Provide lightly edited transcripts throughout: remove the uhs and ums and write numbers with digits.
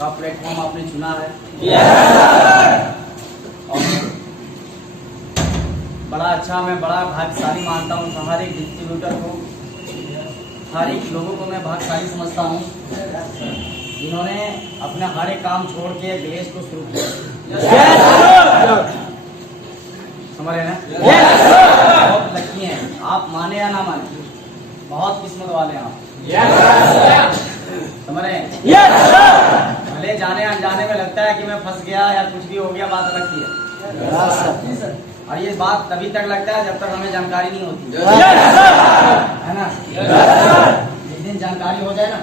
का प्लेटफॉर्म आपने चुना है। और बड़ा अच्छा, मैं बड़ा भाग्यशाली मानता हूँ हर एक डिस्ट्रीब्यूटर को, हर एक लोगों को मैं भाग्यशाली समझता हूँ जिन्होंने अपना हर एक काम छोड़ के ग्लेज को शुरू किया। समझ रहे हैं? बहुत लकी हैं आप, माने या ना माने, बहुत किस्मत वाले हैं आप। समझ रहे हैं? भले जाने अनजाने में लगता है कि मैं फंस गया या कुछ भी हो गया, बात अलग की है। और ये बात तभी तक लगता है जब तक हमें जानकारी नहीं होती है ना। जिस दिन जानकारी हो जाए ना,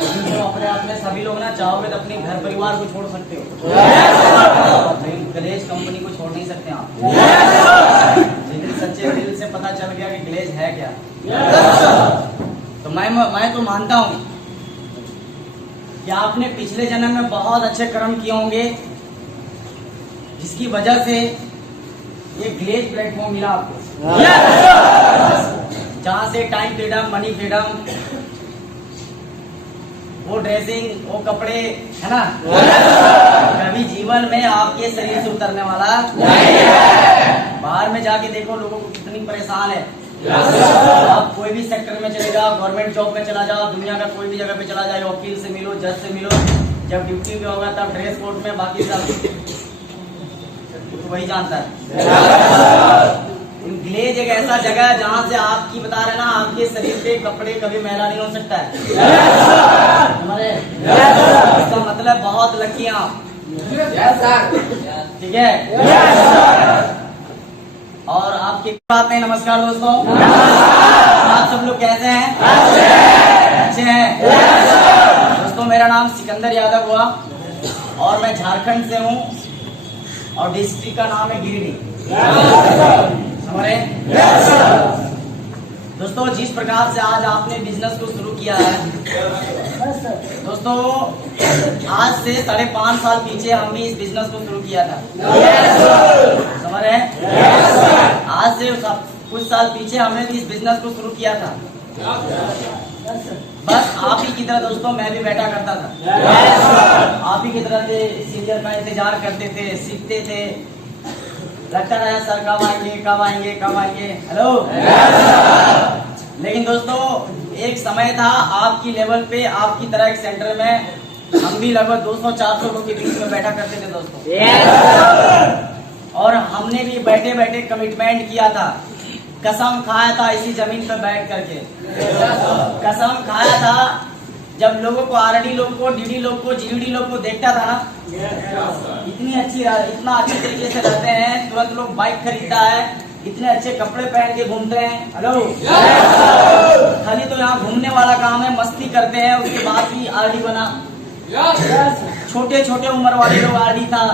उस दिन तो अपने आप में सभी लोग ना चाहोगे तो अपने घर परिवार को छोड़ सकते हो, लेकिन ग्लेज कंपनी को छोड़ नहीं सकते आप। लेकिन सच्चे दिल से पता चल गया कि ग्लेज है क्या, तो मैं तो मानता हूँ कि आपने पिछले जन्म में बहुत अच्छे कर्म किए होंगे, जिसकी वजह से ये ग्लेज प्लेटफॉर्म मिला आपको, जहाँ से टाइम फ्रीडम, मनी फ्रीडम, वो ड्रेसिंग, वो कपड़े, है ना, कभी जीवन में आपके शरीर से उतरने वाला नहीं है। बाहर में जाके देखो लोगों को कितनी परेशान है। आप कोई भी सेक्टर में चले जाओ, गवर्नमेंट जॉब में चला जाओ, दुनिया का कोई भी जगह पे चला जाओ, वकील से मिलो, जज से मिलो, जब ड्यूटी पे होगा तब ड्रेस कोड में, बाकी सब तो वही जानता है। ग्लेज एक ऐसा जगह है जहाँ से आपकी बता रहे ना, आपके शरीर पे कपड़े कभी मैला नहीं हो सकता है। हमारे इसका मतलब बहुत लकी हैं आप। ठीक है। और आपकी बात नहीं। नमस्कार दोस्तों, आप सब लोग कैसे हैं? अच्छे हैं दोस्तों। मेरा नाम सिकंदर यादव हुआ और मैं झारखंड से हूँ और डिस्ट्रिक्ट का नाम है गिरिडीह। हमारे दोस्तों, जिस प्रकार से आज आपने बिजनेस को शुरू किया है दोस्तों, आज से 5.5 साल पीछे हम भी इस बिजनेस को शुरू किया था। समझ रहे हैं? आज से कुछ साल पीछे हमने भी इस बिजनेस को शुरू किया था। बस आप ही की तरह दोस्तों मैं भी बैठा करता था, आप ही की तरह से सीनियर का इंतजार करते थे, सीखते थे, लगता था सर कब आएंगे कब आएंगे कब आएंगे। हेलो। लेकिन दोस्तों एक समय था आपकी लेवल पे, आपकी तरह एक सेंटर में हम भी लगभग 200-400 लोग के बीच में बैठा करते थे दोस्तों। और हमने भी बैठे बैठे कमिटमेंट किया था, कसम खाया था इसी जमीन पर बैठ करके, कसम खाया था। जब लोगों को आरडी लोग को, डीडी लोग को, जीडी लोग को देखता था ना, इतना अच्छे तरीके से रहते हैं, तुरंत लोग बाइक खरीदता है, इतने अच्छे कपड़े पहन के घूमते हैं। हेलो। खाली तो यहाँ घूमने वाला काम है, मस्ती करते हैं, उसके बाद भी आरडी बना। छोटे छोटे उम्र वाले लोग आरडी था,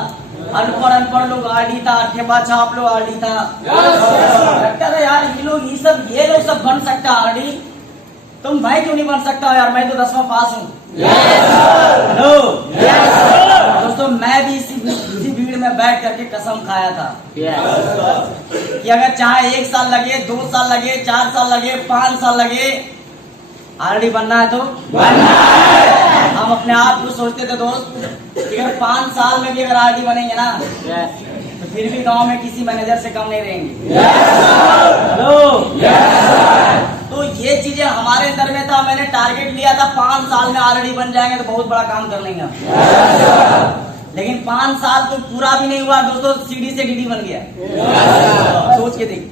अनपढ़ लोग आरडी था, ठेपा छाप लोग आरडी था। लगता था यार ये लोग सब बन सकता है आरडी, तुम भाई क्यों नहीं बन सकता यार, मैं तो 10वां पास हूँ। हेलो दोस्तों, मैं भी इसी भीड़ में बैठ करके कसम खाया था कि अगर चाहे 1 साल लगे, 2 साल लगे, 4 साल लगे, 5 साल लगे, आरडी बनना है तो बनना है। हम अपने आप को सोचते थे दोस्त कि अगर 5 साल में भी अगर आरडी बनेंगे ना, तो फिर भी गांव में किसी मैनेजर से कम नहीं रहेंगे। हेलो। तो ये चीजें हमारे अंदर में था, मैंने टारगेट लिया था 5 साल में आरडी बन जाएंगे तो बहुत बड़ा काम कर लेंगे। लेकिन 5 साल तो पूरा भी नहीं हुआ दोस्तों, सीडी से डीडी बन गया। सोच के देखिए,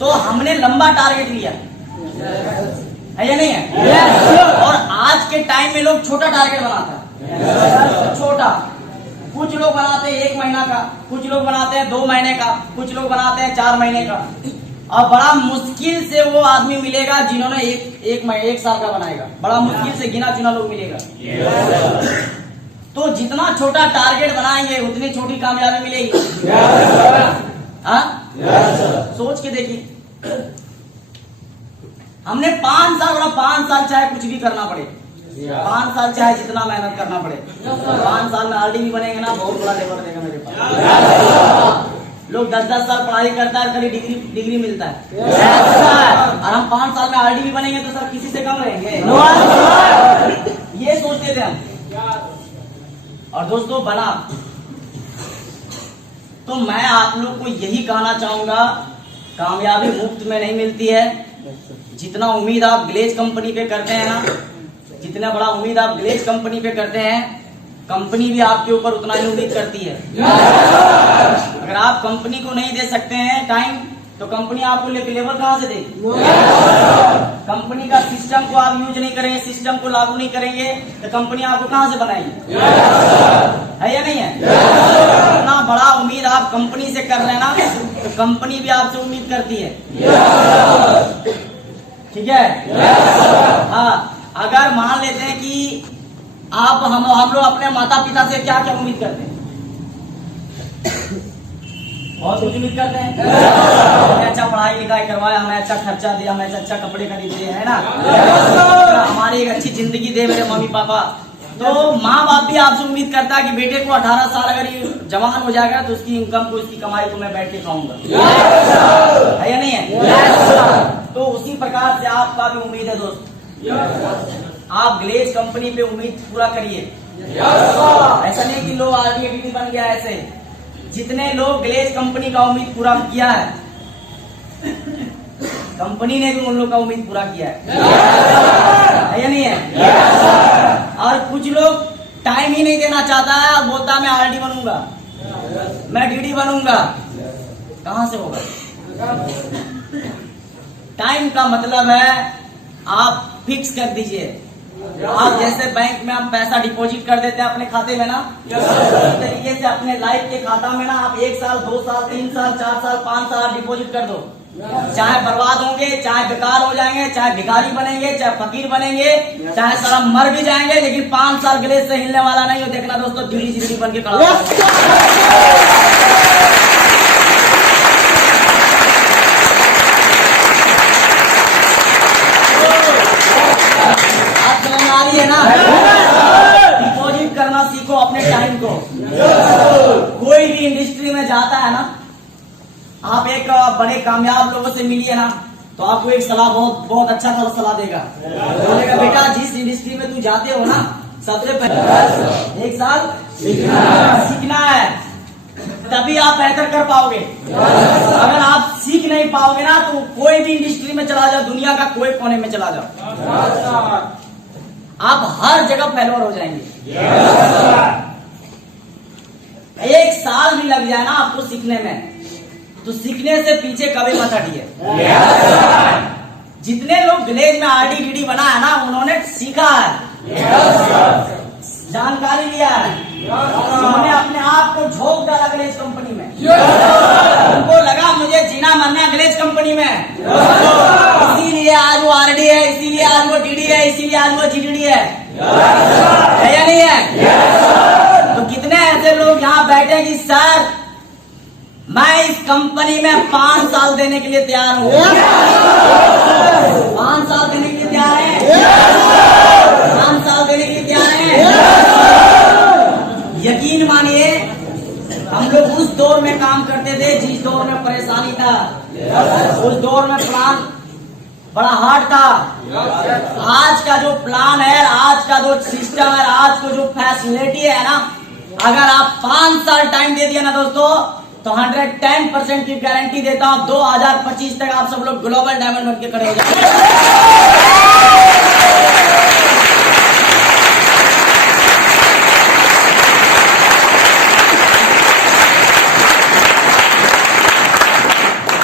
तो हमने लंबा टारगेट लिया है या नहीं है? और आज के टाइम में लोग छोटा टारगेट बनाता है, छोटा। कुछ लोग बनाते हैं 1 महीना का, कुछ लोग बनाते हैं 2 महीने का, कुछ लोग बनाते हैं 4 महीने का। और बड़ा मुश्किल से वो आदमी मिलेगा जिन्होंने एक साल का बनाएगा, बड़ा मुश्किल से गिना चुना लोग मिलेगा। तो जितना छोटा टारगेट बनाएंगे उतनी छोटी कामयाबी मिलेगी। सोच के देखिए, हमने 5 साल बोला, 5 साल चाहे कुछ भी करना पड़े, 5 साल चाहे जितना मेहनत करना पड़े, 5 साल में आरडी भी बनेंगे ना, बहुत बड़ा लेवल रहेगा मेरे पास। लोग 10-10 साल पढ़ाई करता है, खाली डिग्री मिलता है, और हम 5 साल में आरडी भी बनेंगे तो सर किसी से कम रहेंगे। और दोस्तों बना। तो मैं आप लोग को यही कहना चाहूंगा, कामयाबी मुफ्त में नहीं मिलती है। जितना उम्मीद आप ग्लेज कंपनी पे करते हैं ना, जितना बड़ा उम्मीद आप ग्लेज कंपनी पे करते हैं, कंपनी भी आपके ऊपर उतना ही उम्मीद करती है। अगर आप कंपनी को नहीं दे सकते हैं टाइम, तो कंपनी आपको लेवल कहां से देगी? कंपनी का सिस्टम को आप यूज नहीं करेंगे, सिस्टम को लागू नहीं करेंगे, तो कंपनी आपको कहां से बनाएगी? है या नहीं है? इतना बड़ा उम्मीद आप कंपनी से कर रहे हैं ना, तो कंपनी भी आपसे उम्मीद करती है। ठीक है? हाँ, अगर मान लेते हैं कि आप हम लोग अपने माता पिता से क्या क्या उम्मीद करते हैं? बहुत कुछ उम्मीद करते हैं। हमें अच्छा पढ़ाई लिखाई करवाया, हमें अच्छा खर्चा दिया, हमें अच्छा कपड़े खरीद दिए, है ना, हमारी एक अच्छी जिंदगी दे मेरे मम्मी पापा। तो माँ बाप भी आपसे उम्मीद करता है कि बेटे को 18 साल अगर ये जवान हो जाएगा तो उसकी इनकम को, उसकी कमाई को मैं बैठ के खाऊंगा। है या नहीं है? तो उसी प्रकार से आपका भी उम्मीद है दोस्त। आप ग्लेज कंपनी पे उम्मीद पूरा करिए। ऐसा नहीं कि लोग आरडीडी बन गया, ऐसे जितने लोग ग्लेज कंपनी का उम्मीद पूरा किया है, कंपनी ने भी उन लोग का उम्मीद पूरा किया है या नहीं है? और कुछ लोग टाइम ही नहीं देना चाहता है और बोलता मैं आरडी बनूंगा, मैं डीडी बनूंगा। कहां से होगा? टाइम का मतलब है आप फिक्स कर दीजिए। आप जैसे बैंक में हम पैसा डिपॉजिट कर देते हैं अपने खाते में ना, इस तरीके से अपने लाइफ के खाता में ना आप 1 साल 2 साल 3 साल 4 साल 5 साल डिपॉजिट कर दो। चाहे बर्बाद होंगे, चाहे बेकार हो जाएंगे, चाहे भिखारी बनेंगे, चाहे फकीर बनेंगे, चाहे सारा मर भी जाएंगे, लेकिन 5 साल ग्लेज से हिलने वाला नहीं हो। देखना दोस्तों, धीरे बन के खड़ा है ना। डिपॉजिट करना सीखो अपने टाइम को। कोई भी इंडस्ट्री में जाता है ना, आप एक बड़े कामयाब लोगों से मिलिए ना, तो आपको एक सलाह बहुत अच्छा सलाह देगा। बोलेगा बेटा जिस इंडस्ट्री में तू जाते हो ना, सबसे पहले 1 साल सीखना है, तभी आप बेहतर कर पाओगे। अगर आप सीख नहीं पाओगे ना, तो कोई भी इंडस्ट्री में चला जाओ, दुनिया का कोई कोने में चला जाओ, आप हर जगह फेलवर हो जाएंगे। 1 साल भी लग जाए ना आपको सीखने में, तो सीखने से पीछे कभी मत हटिए। जितने लोग ग्लेज में आरडी डीडी बना है ना, उन्होंने सीखा है, जानकारी लिया है, उन्होंने अपने आप को झोंक डाला ग्लेज कंपनी में। उनको लगा मुझे जीना मरना है ग्लेज कंपनी में, इसीलिए आज वो आरडी है, इसीलिए आज वो डीडी है, इसीलिए आज वो जीडीडी है या नहीं है? तो कितने ऐसे लोग यहाँ बैठे कि सर मैं इस कंपनी में 5 साल देने के लिए तैयार हूँ। 5 साल देने के लिए तैयार है, 5 साल देने के लिए तैयार है। यकीन मानिए, हम लोग उस दौर में काम करते थे जिस दौर में परेशानी था, उस दौर में प्लान बड़ा हार्ड था। आज का जो प्लान है, आज का जो सिस्टम है, आज को जो फैसिलिटी है ना, अगर आप 5 साल टाइम दे दिया ना दोस्तों, तो 110% की गारंटी देता हूं 2025 तक आप सब लोग ग्लोबल डायमंड बन के खड़े हो जाएंगे।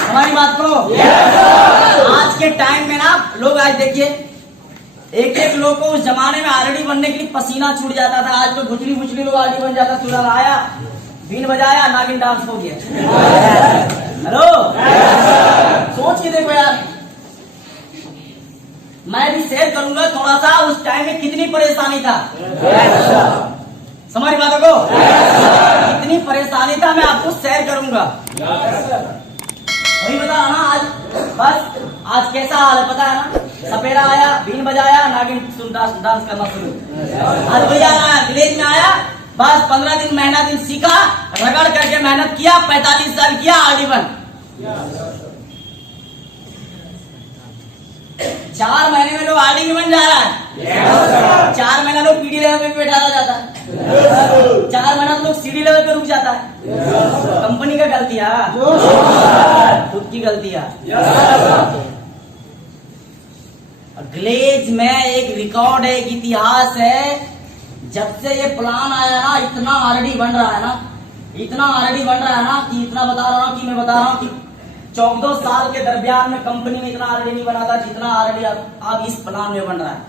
हमारी बात करो। आज के टाइम में ना लोग, आज देखिए एक लोग को उस जमाने में आरडी बनने के लिए पसीना छूट जाता था, आज तो गुचली लोग आरडी बन जाता। सूरज आया, बीन बजाया, नागिन डांस हो गया। हेलो, सोच के देखो यार, मैं भी शेयर करूंगा थोड़ा सा उस टाइम में कितनी परेशानी था। समझ बातों को, कितनी परेशानी था मैं आपको शेयर करूंगा। वही बता ना, आज बस आज कैसा हाल है पता है ना? सपेरा आया, बीन बजाया, नागिन डांस करना शुरू। आज भैया ग्लेज में आया, बस 15 दिन महीना दिन सीखा, रगड़ करके मेहनत किया, 45 साल किया, आरडी बन। 4 महीने में लोग आरडी बन जा रहा है, 4 महीना लोग पीडी लेवल पे भी बैठाया जाता है, 4 महीना तो लोग सीढ़ी लेवल पे रुक जाता है। कंपनी का गलती है, खुद की गलती है। ग्लेज में एक रिकॉर्ड है, एक इतिहास है, जब से ये प्लान आया ना इतना आरडी बन रहा है ना, इतना आरडी बन रहा है ना कि इतना बता रहा हूँ कि 14 साल के दरमियान में कंपनी में इतना आरडी नहीं बना था जितना आरडी अब इस प्लान में बन रहा है।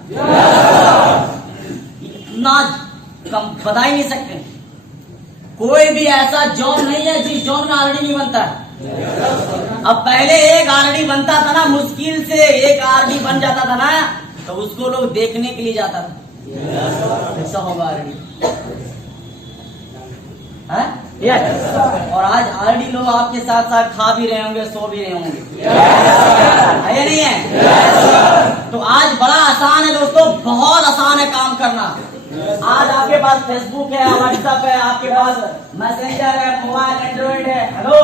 इतना कम बता ही नहीं सकते। कोई भी ऐसा जोन नहीं है जिस जोन में आरडी नहीं बनता है। अब पहले एक आरडी बनता था ना, मुश्किल से एक आरडी बन जाता था ना, तो उसको लोग देखने के लिए जाता था, ऐसा होगा आरडी है। और आज आरडी लोग आपके साथ साथ खा भी रहे होंगे, सो भी रहे होंगे, है या नहीं है? तो आज बड़ा आसान है दोस्तों, बहुत आसान है काम करना। आज आपके पास फेसबुक है, व्हाट्सएप है, आपके पास मैसेंजर है, मोबाइल एंड्रॉइड है, हेलो,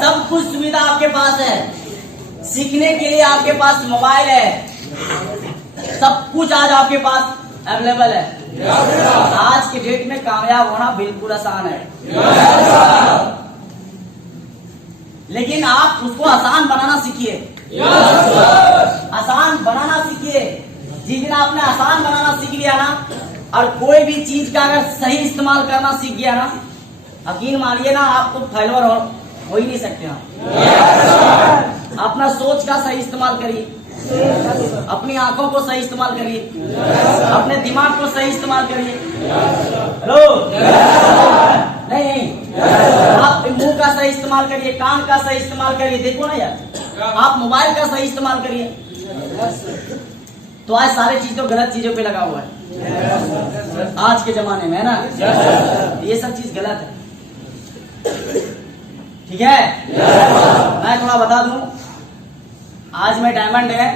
सब कुछ सुविधा आपके पास है। सीखने के लिए आपके पास मोबाइल है, सब कुछ आज आपके पास अवेलेबल है। आज के डेट में कामयाब होना बिल्कुल आसान है, लेकिन आप उसको आसान बनाना सीखिए, आसान बनाना सीखिए। जिस दिन आपने आसान बनाना सीख लिया ना, और कोई भी चीज का अगर सही इस्तेमाल करना सीख गया ना, यकीन मानिए ना, आप तो फेलवर हो ही नहीं सकते। अपना सोच का सही इस्तेमाल करिए, अपनी आंखों को सही इस्तेमाल करिए, अपने दिमाग को सही इस्तेमाल करिए। हेलो, नहीं, आप मुंह का सही इस्तेमाल करिए, कान का सही इस्तेमाल करिए। देखो ना यार, आप मोबाइल का सही इस्तेमाल करिए। तो आज सारी चीज तो गलत चीजों पे लगा हुआ है आज के जमाने में, है ना? ये सब चीज गलत है, ठीक है? मैं थोड़ा बता दूं, आज मैं डायमंड है,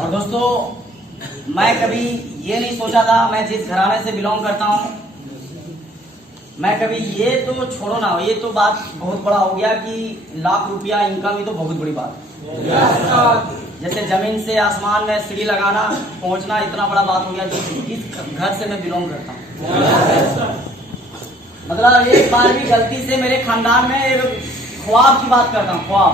और दोस्तों मैं कभी ये नहीं सोचा था, मैं जिस घराने से बिलोंग करता हूँ, मैं कभी ये तो छोड़ो ना, ये तो बात बहुत बड़ा हो गया कि लाख रुपया इनकम, ही तो बहुत बड़ी बात है। जैसे जमीन से आसमान में सीढ़ी लगाना, पहुंचना, इतना बड़ा बात हो गया जिस घर से मैं बिलोंग करता हूँ। मतलब एक बार भी गलती से मेरे खानदान में एक ख्वाब की बात करता हूँ, ख्वाब,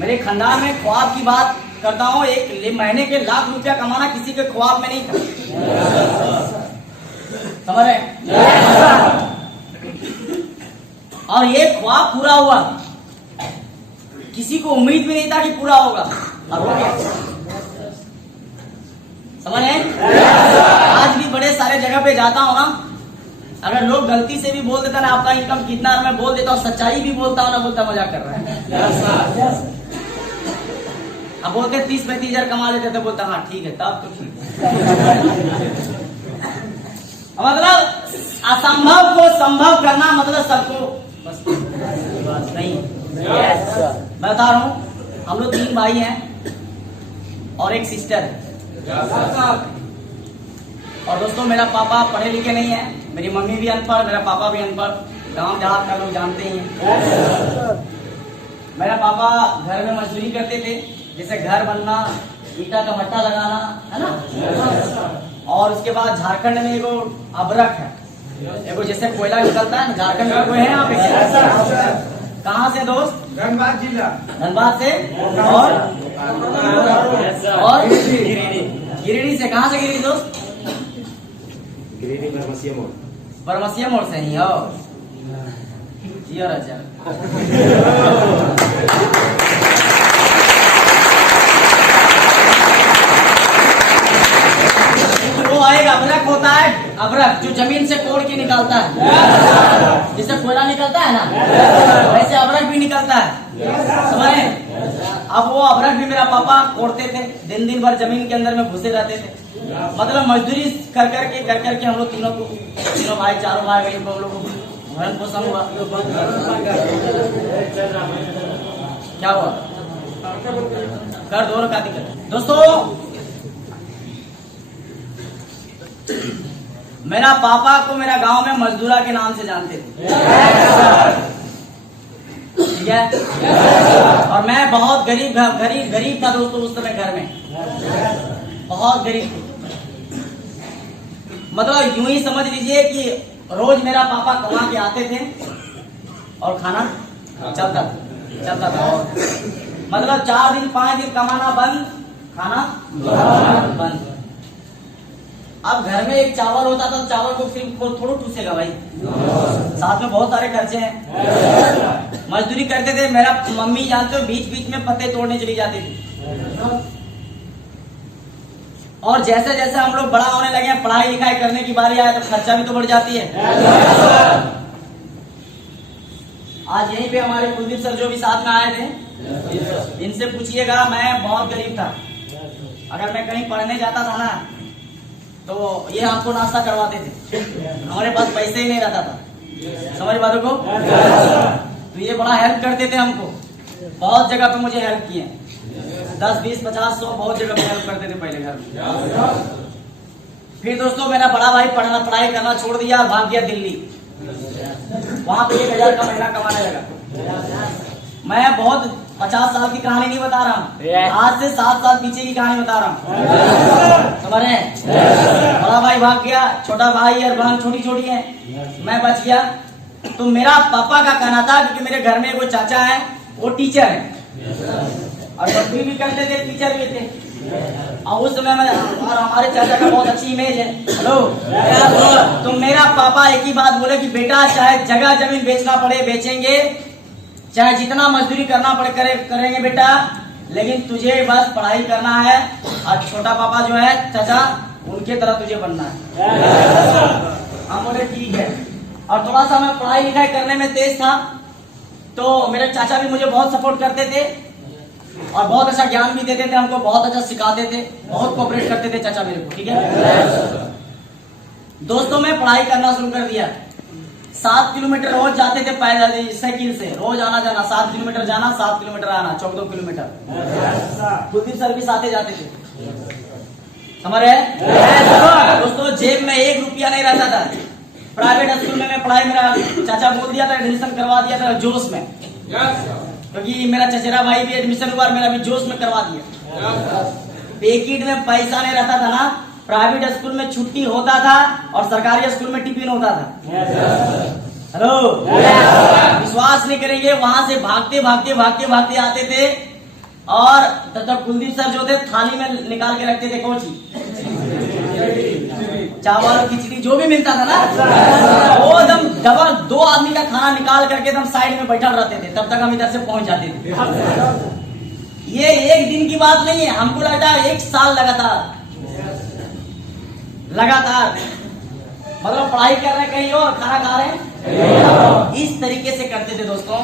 मेरे खानदान में ख्वाब की बात करता हूँ, एक महीने के लाख रुपया कमाना किसी के ख्वाब में नहीं था, समझ रहे? और ये ख्वाब पूरा हुआ, किसी को उम्मीद भी नहीं था कि पूरा होगा, और हो गया, समझ रहे? आज भी बड़े सारे जगह पे जाता हूँ ना, अगर लोग गलती से भी बोल देता ना आपका इनकम कितना है, मैं बोल देता हूँ, सच्चाई भी बोलता हूँ ना, बोलता मजाक कर रहा है। अब बोलते 30-35 हजार कमा लेते थे, बोलता हाँ ठीक है, तब तो ठीक है। मतलब असंभव को संभव करना, मतलब सबको बस नहीं। मैं बता रहा हूँ, हम लोग 3 भाई हैं और एक सिस्टर है। और दोस्तों मेरा पापा पढ़े लिखे नहीं है, मेरी मम्मी भी अनपढ़, मेरा पापा भी अनपढ़, गांव देहात का लोग जानते ही हैं। मेरा पापा घर में मजदूरी करते थे, जैसे घर बनना, ईटा का भट्टा लगाना, है ना? और उसके बाद झारखंड में एगो अबरक है, एगो जैसे कोयला निकलता है, झारखंड में कोई है यहाँ पे? कहाँ से दोस्त? धनबाद जिला। धनबाद से? और गिरिडीह से। कहाँ से गिरिडीह दोस्त? गिरिडीह बरमसिया मोड़। बरमसिया मोड़ से ही हो? जी और अच्छा। वो एक अबरक होता है, अबरक जो जमीन से कोड़ के निकालता है, जिससे कोयला निकलता है ना, वैसे अबरक भी निकलता है, समझे? अब वो अबरक भी मेरा पापा कोड़ते थे, दिन भर जमीन के अंदर में घुसे रहते थे। मतलब मजदूरी कर करके हम लोग तीनों भाई, चारों भाई बहन को हम लोग भरण पोषण हुआ। क्या हुआ? कर दो का दिक्कत। दोस्तों मेरा पापा को मेरा गांव में मजदूरा के नाम से जानते थे, ठीक है? और मैं बहुत गरीब था दोस्तों, उस समय घर में बहुत गरीब थी। मतलब यूं ही समझ लीजिए कि रोज मेरा पापा कमा के आते थे और खाना चलता था। और मतलब 4 दिन 5 दिन कमाना बंद, खाना बंद। अब घर में एक चावल होता था तो चावल को सिर्फ थोड़ा टूसेगा भाई, साथ में बहुत सारे खर्चे हैं। मजदूरी करते थे, मेरा मम्मी जानते हो बीच बीच में पत्ते तोड़ने चली जाती थी। और जैसे जैसे हम लोग बड़ा होने लगे, पढ़ाई लिखाई करने की बारी आए तो खर्चा भी तो बढ़ जाती है। आज यहीं पे हमारे कुलदीप सर जो भी साथ में आए थे, इनसे पूछिएगा, मैं बहुत गरीब था। अगर मैं कहीं पढ़ने जाता था ना तो ये हमको नाश्ता करवाते थे, हमारे पास पैसे ही नहीं रहता था, समझ बातों को। तो ये बड़ा हेल्प करते थे हमको, बहुत जगह पे मुझे हेल्प किए, 10 20 50 100 बहुत जगह पे हेल्प करते थे पहले घर में। फिर दोस्तों मेरा बड़ा भाई पढ़ाई करना छोड़ दिया, भाग गया दिल्ली। वहां पे 1000 का महीना कमाने लगा। मैं बहुत 50 साल की कहानी नहीं बता रहा हूँ, आज से 7 साल पीछे की कहानी बता रहा हूँ, समझ रहे हैं। बड़ा भाई भाग गया, छोटा भाई और बहन छोटी छोटी है, मैं बच गया। तो मेरा पापा का कहना था, क्योंकि मेरे घर में वो चाचा है वो टीचर है और नौकरी भी करते थे, टीचर भी थे। और उस समय में और हमारे चाचा का बहुत अच्छी इमेज है। हेलो, तो मेरा पापा एक ही बात बोले कि बेटा चाहे जगह जमीन बेचना पड़े बेचेंगे, चाहे जितना मजदूरी करना पड़े करेंगे बेटा, लेकिन तुझे बस पढ़ाई करना है। और छोटा पापा जो है चाचा, उनके तरह तुझे बनना है। हम बोले ठीक है। और थोड़ा सा मैं पढ़ाई लिखाई करने में तेज था, तो मेरे चाचा भी मुझे बहुत सपोर्ट करते थे और बहुत अच्छा ज्ञान भी देते थे हमको, बहुत अच्छा सिखाते थे, बहुत कोऑपरेट करते थे चाचा मेरे को, ठीक है। दोस्तों मैं पढ़ाई करना शुरू कर दिया। 7 किलोमीटर रोज जाते थे पैदल, साइकिल से रोज आना जाना, 7 किलोमीटर जाना 7 किलोमीटर आना, 14 किलोमीटर। कुलदीप सर भी साथे जाते थे, समझ रहे दोस्तों। जेब में 1 रुपया नहीं रहता था। प्राइवेट स्कूल में मैं पढ़ाई, मेरा चाचा बोल दिया था एडमिशन करवा दिया था जोश में, क्योंकि मेरा चचेरा भाई भी एडमिशन हुआ, मेरा भी जोश में करवा दिया। पैकेट में पैसा नहीं रहता था ना, प्राइवेट स्कूल में छुट्टी होता था और सरकारी स्कूल में टिफिन होता था। हेलो, विश्वास नहीं करेंगे, वहां से भागते भागते भागते भागते आते थे। और तब कुलदीप सर जो थे थाली में निकाल के रखते थे कोची, चावल खिचड़ी जो भी मिलता था ना, वो एकदम डबल 2 आदमी का खाना निकाल करके एकदम साइड में बैठा रहते थे, तब तक हम इधर से पहुंच जाते थे। ये एक दिन की बात नहीं है, हमको लगता है 1 साल लगातार मतलब पढ़ाई कर रहे कहीं और खाना खा रहे हैं, इस तरीके से करते थे दोस्तों।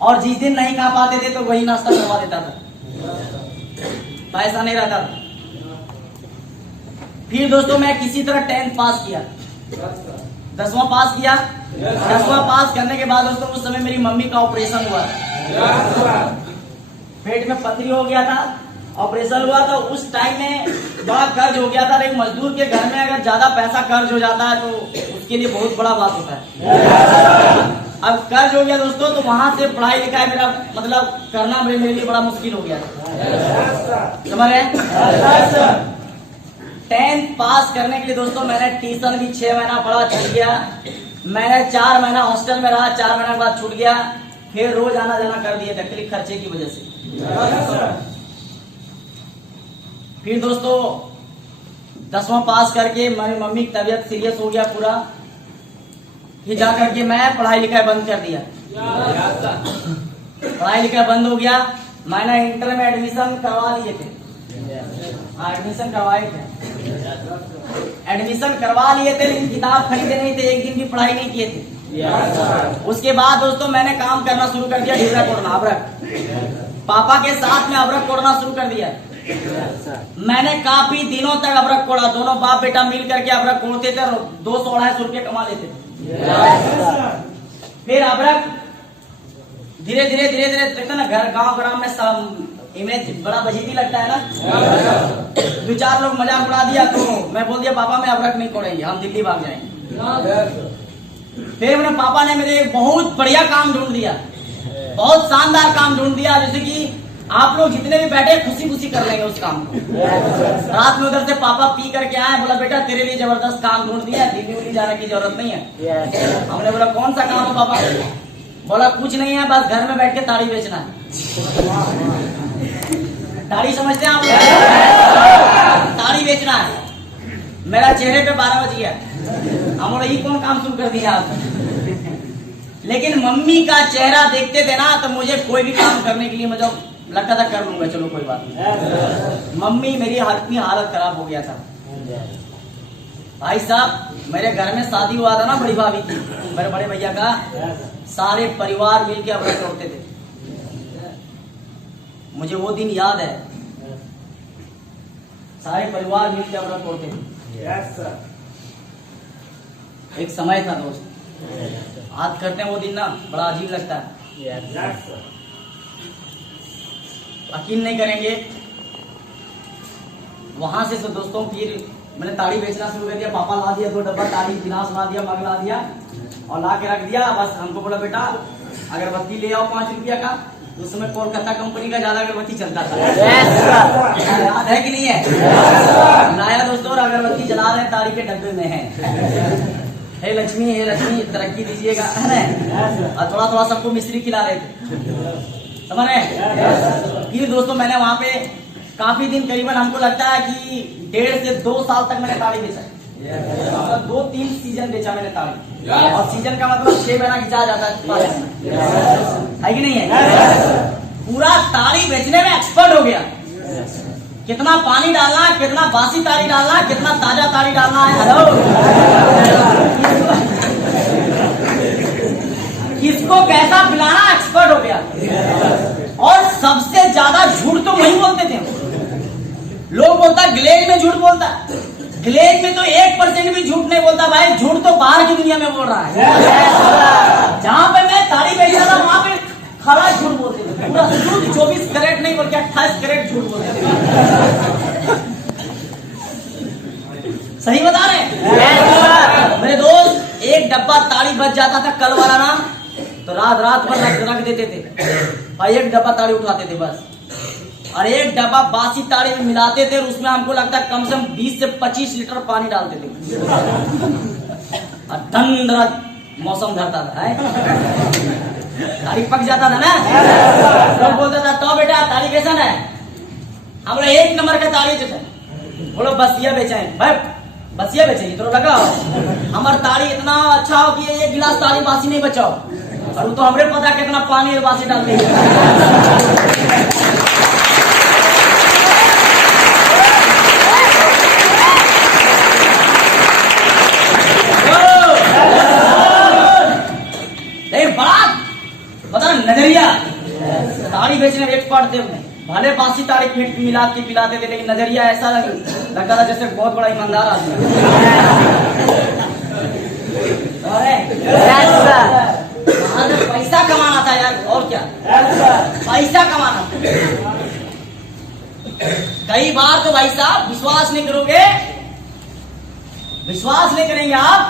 और जिस दिन नहीं खा पाते थे तो वही नाश्ता करवा देता था, पैसा नहीं रहता था। फिर दोस्तों मैं किसी तरह 10th पास किया, 10वां पास किया। 10वां पास करने के बाद दोस्तों उस समय मेरी मम्मी का ऑपरेशन हुआ, पेट में पथरी हो गया था, ऑपरेशन हुआ। तो उस टाइम में बड़ा कर्ज हो गया था। एक मजदूर के घर में अगर ज्यादा पैसा कर्ज हो जाता है तो उसके लिए बहुत बड़ा बात होता है। अब कर्ज हो गया दोस्तों, तो वहां से पढ़ाई लिखाई मेरा मतलब करना मेरे लिए बड़ा मुश्किल हो गया था, समझ रहे। 10th पास करने के लिए दोस्तों मैंने ट्यूशन भी 6 महीना पढ़ा, छूट गया। मैंने 4 महीना हॉस्टल में रहा, 4 महीने के बाद छूट गया। फिर रोज आना जाना कर दिया था खर्चे की वजह से। फिर दोस्तों 10वां पास करके मेरी मम्मी की तबीयत सीरियस हो गया पूरा, फिर जा करके मैं पढ़ाई लिखाई बंद कर दिया। पढ़ाई लिखाई बंद हो गया। मैंने इंटर में एडमिशन करवा लिए थे, एडमिशन करवाए थे, एडमिशन करवा लिए थे, लेकिन किताब खरीदे नहीं थे, एक दिन भी पढ़ाई नहीं किए थे। उसके बाद दोस्तों मैंने काम करना शुरू कर दिया, ढीबरा कोड़ना, अबरक। पापा के साथ में अबरक कोड़ना शुरू कर दिया। मैंने काफी दिनों तक अबरक कोड़ा, दोनों बाप बेटा मिल करके अबरक कोड़ते थे, 200-250 रुपये कमा लेते थे। फिर अबरक धीरे धीरे देखते ना, घर गांव ग्राम में सब इमेज बड़ा बजीती लगता है ना। 2-4 लोग मजाक उड़ा दिया तो मैं बोल दिया पापा मैं अबरक नहीं कोड़ेंगे, हम दिल्ली भाग जाएंगे। फिर मेरे पापा ने मेरे एक बहुत बढ़िया काम ढूंढ दिया, बहुत शानदार काम ढूंढ दिया, जैसे कि आप लोग जितने भी बैठे खुशी खुशी कर लेंगे उस काम को। रात में उधर से पापा पी करके आए, बोला बेटा तेरे लिए जबरदस्त काम ढूंढ दिया, दिल्ली उल्ली जाने की जरूरत नहीं है। हमने बोला कौन सा काम है पापा? बोला कुछ नहीं है, बस घर में बैठ के ताड़ी बेचना है। ताड़ी समझते हैं आप? ताड़ी बेचना है। मेरा चेहरे पे 12 बज गया। हम बोला ये कौन काम शुरू कर दिया आप? लेकिन मम्मी का चेहरा देखते थे ना तो मुझे कोई भी काम करने के लिए मुझे लगता था कर लूंगा, चलो कोई बात नहीं। मम्मी मेरी इतनी हालत खराब हो गया था भाई साहब। मेरे घर में शादी हुआ था ना बड़ी भाभी की, मेरे बड़े भैया का, सारे परिवार मिलके अपना तोड़ते थे। मुझे वो दिन याद है, सारे परिवार मिलके अपना तोड़ते थे। एक समय था दोस्त, याद करते हैं वो दिन ना, बड़ा अजीब लगता है। यकीन नहीं करेंगे, वहां से तो दोस्तों फिर मैंने ताड़ी बेचना शुरू कर दिया। पापा ला दिया 2 डब्बा ताड़ी, गिलास ला दिया, मग ला दिया और ला के रख दिया। बस हमको बोला बेटा अगरबत्ती ले आओ 5 रुपया का। उस समय कोलकाता कंपनी का ज्यादा अगरबत्ती चलता था, याद है कि नहीं है? लाया दोस्तों और अगरबत्ती जला रहे, ताड़ी के डब्बे में है। हे लक्ष्मी तरक्की दीजिएगा, है ना? और थोड़ा थोड़ा सबको मिश्री खिला रहे थे, समझ रहे? फिर दोस्तों मैंने वहां पे काफी दिन, करीबन हमको लगता है कि 1.5 से 2 साल तक मैंने ताड़ी बेचा। 2-3 सीजन बेचा मैंने ताड़ी। और सीजन का मतलब 6 महीना खिंचा जाता है कि नहीं है? पूरा ताड़ी बेचने में एक्सपर्ट हो गया। कितना पानी डालना है, कितना बासी ताड़ी डालना है, कितना ताजा ताड़ी डालना है, किसको कैसा पिलाना एक्सपर्ट हो गया। और सबसे ज्यादा झूठ तो वही बोलते थे। लोग बोलता ग्लेज में झूठ बोलता, ग्लेज में तो 1% भी झूठ नहीं बोलता भाई। झूठ तो बाहर की दुनिया में बोल रहा है। जहां पे मैं ताड़ी बेच रहा था वहां पे खरा झूठ बोलते थे, पूरा शुद्ध 24 कैरेट नहीं बल्कि 28 कैरेट झूठ बोलते थे। सही बता रहे मेरे दोस्त? एक डब्बा ताड़ी बच जाता था कल वाला ना, तो रात भर रख देते थे भाई। एक डब्बा ताड़ी उठाते थे बस, और एक डब्बा बासी ताड़ी में मिलाते थे। और उसमें हमको लगता है कम से कम 20 से 25 लीटर पानी डालते थे। और ठंड मौसम धरता था, ताड़ी पक जाता था ना। लोग बोलता था तो बेटा ताड़ी कैसा है? हम लोग 1 नंबर का ताड़ी थे। बोलो बसिया बेचा है भाई, बसिया बेचे तो लगा हमार ताड़ी इतना अच्छा हो कि 1 गिलास ताड़ी बासी नहीं बचाओ। और वो तो हमरे पता कितना पानी और बासी डालते हैं। बता नजरिया, ताड़ी बेचने में एक्सपर्ट थे। भले बासी ताड़ी मिला के पिलाते थे, लेकिन नजरिया ऐसा लगता था जैसे बहुत बड़ा ईमानदार आदमी। पैसा कमाना था यार, और क्या पैसा कमाना था। कई बार तो भाई साहब विश्वास नहीं करोगे, विश्वास नहीं करेंगे आप।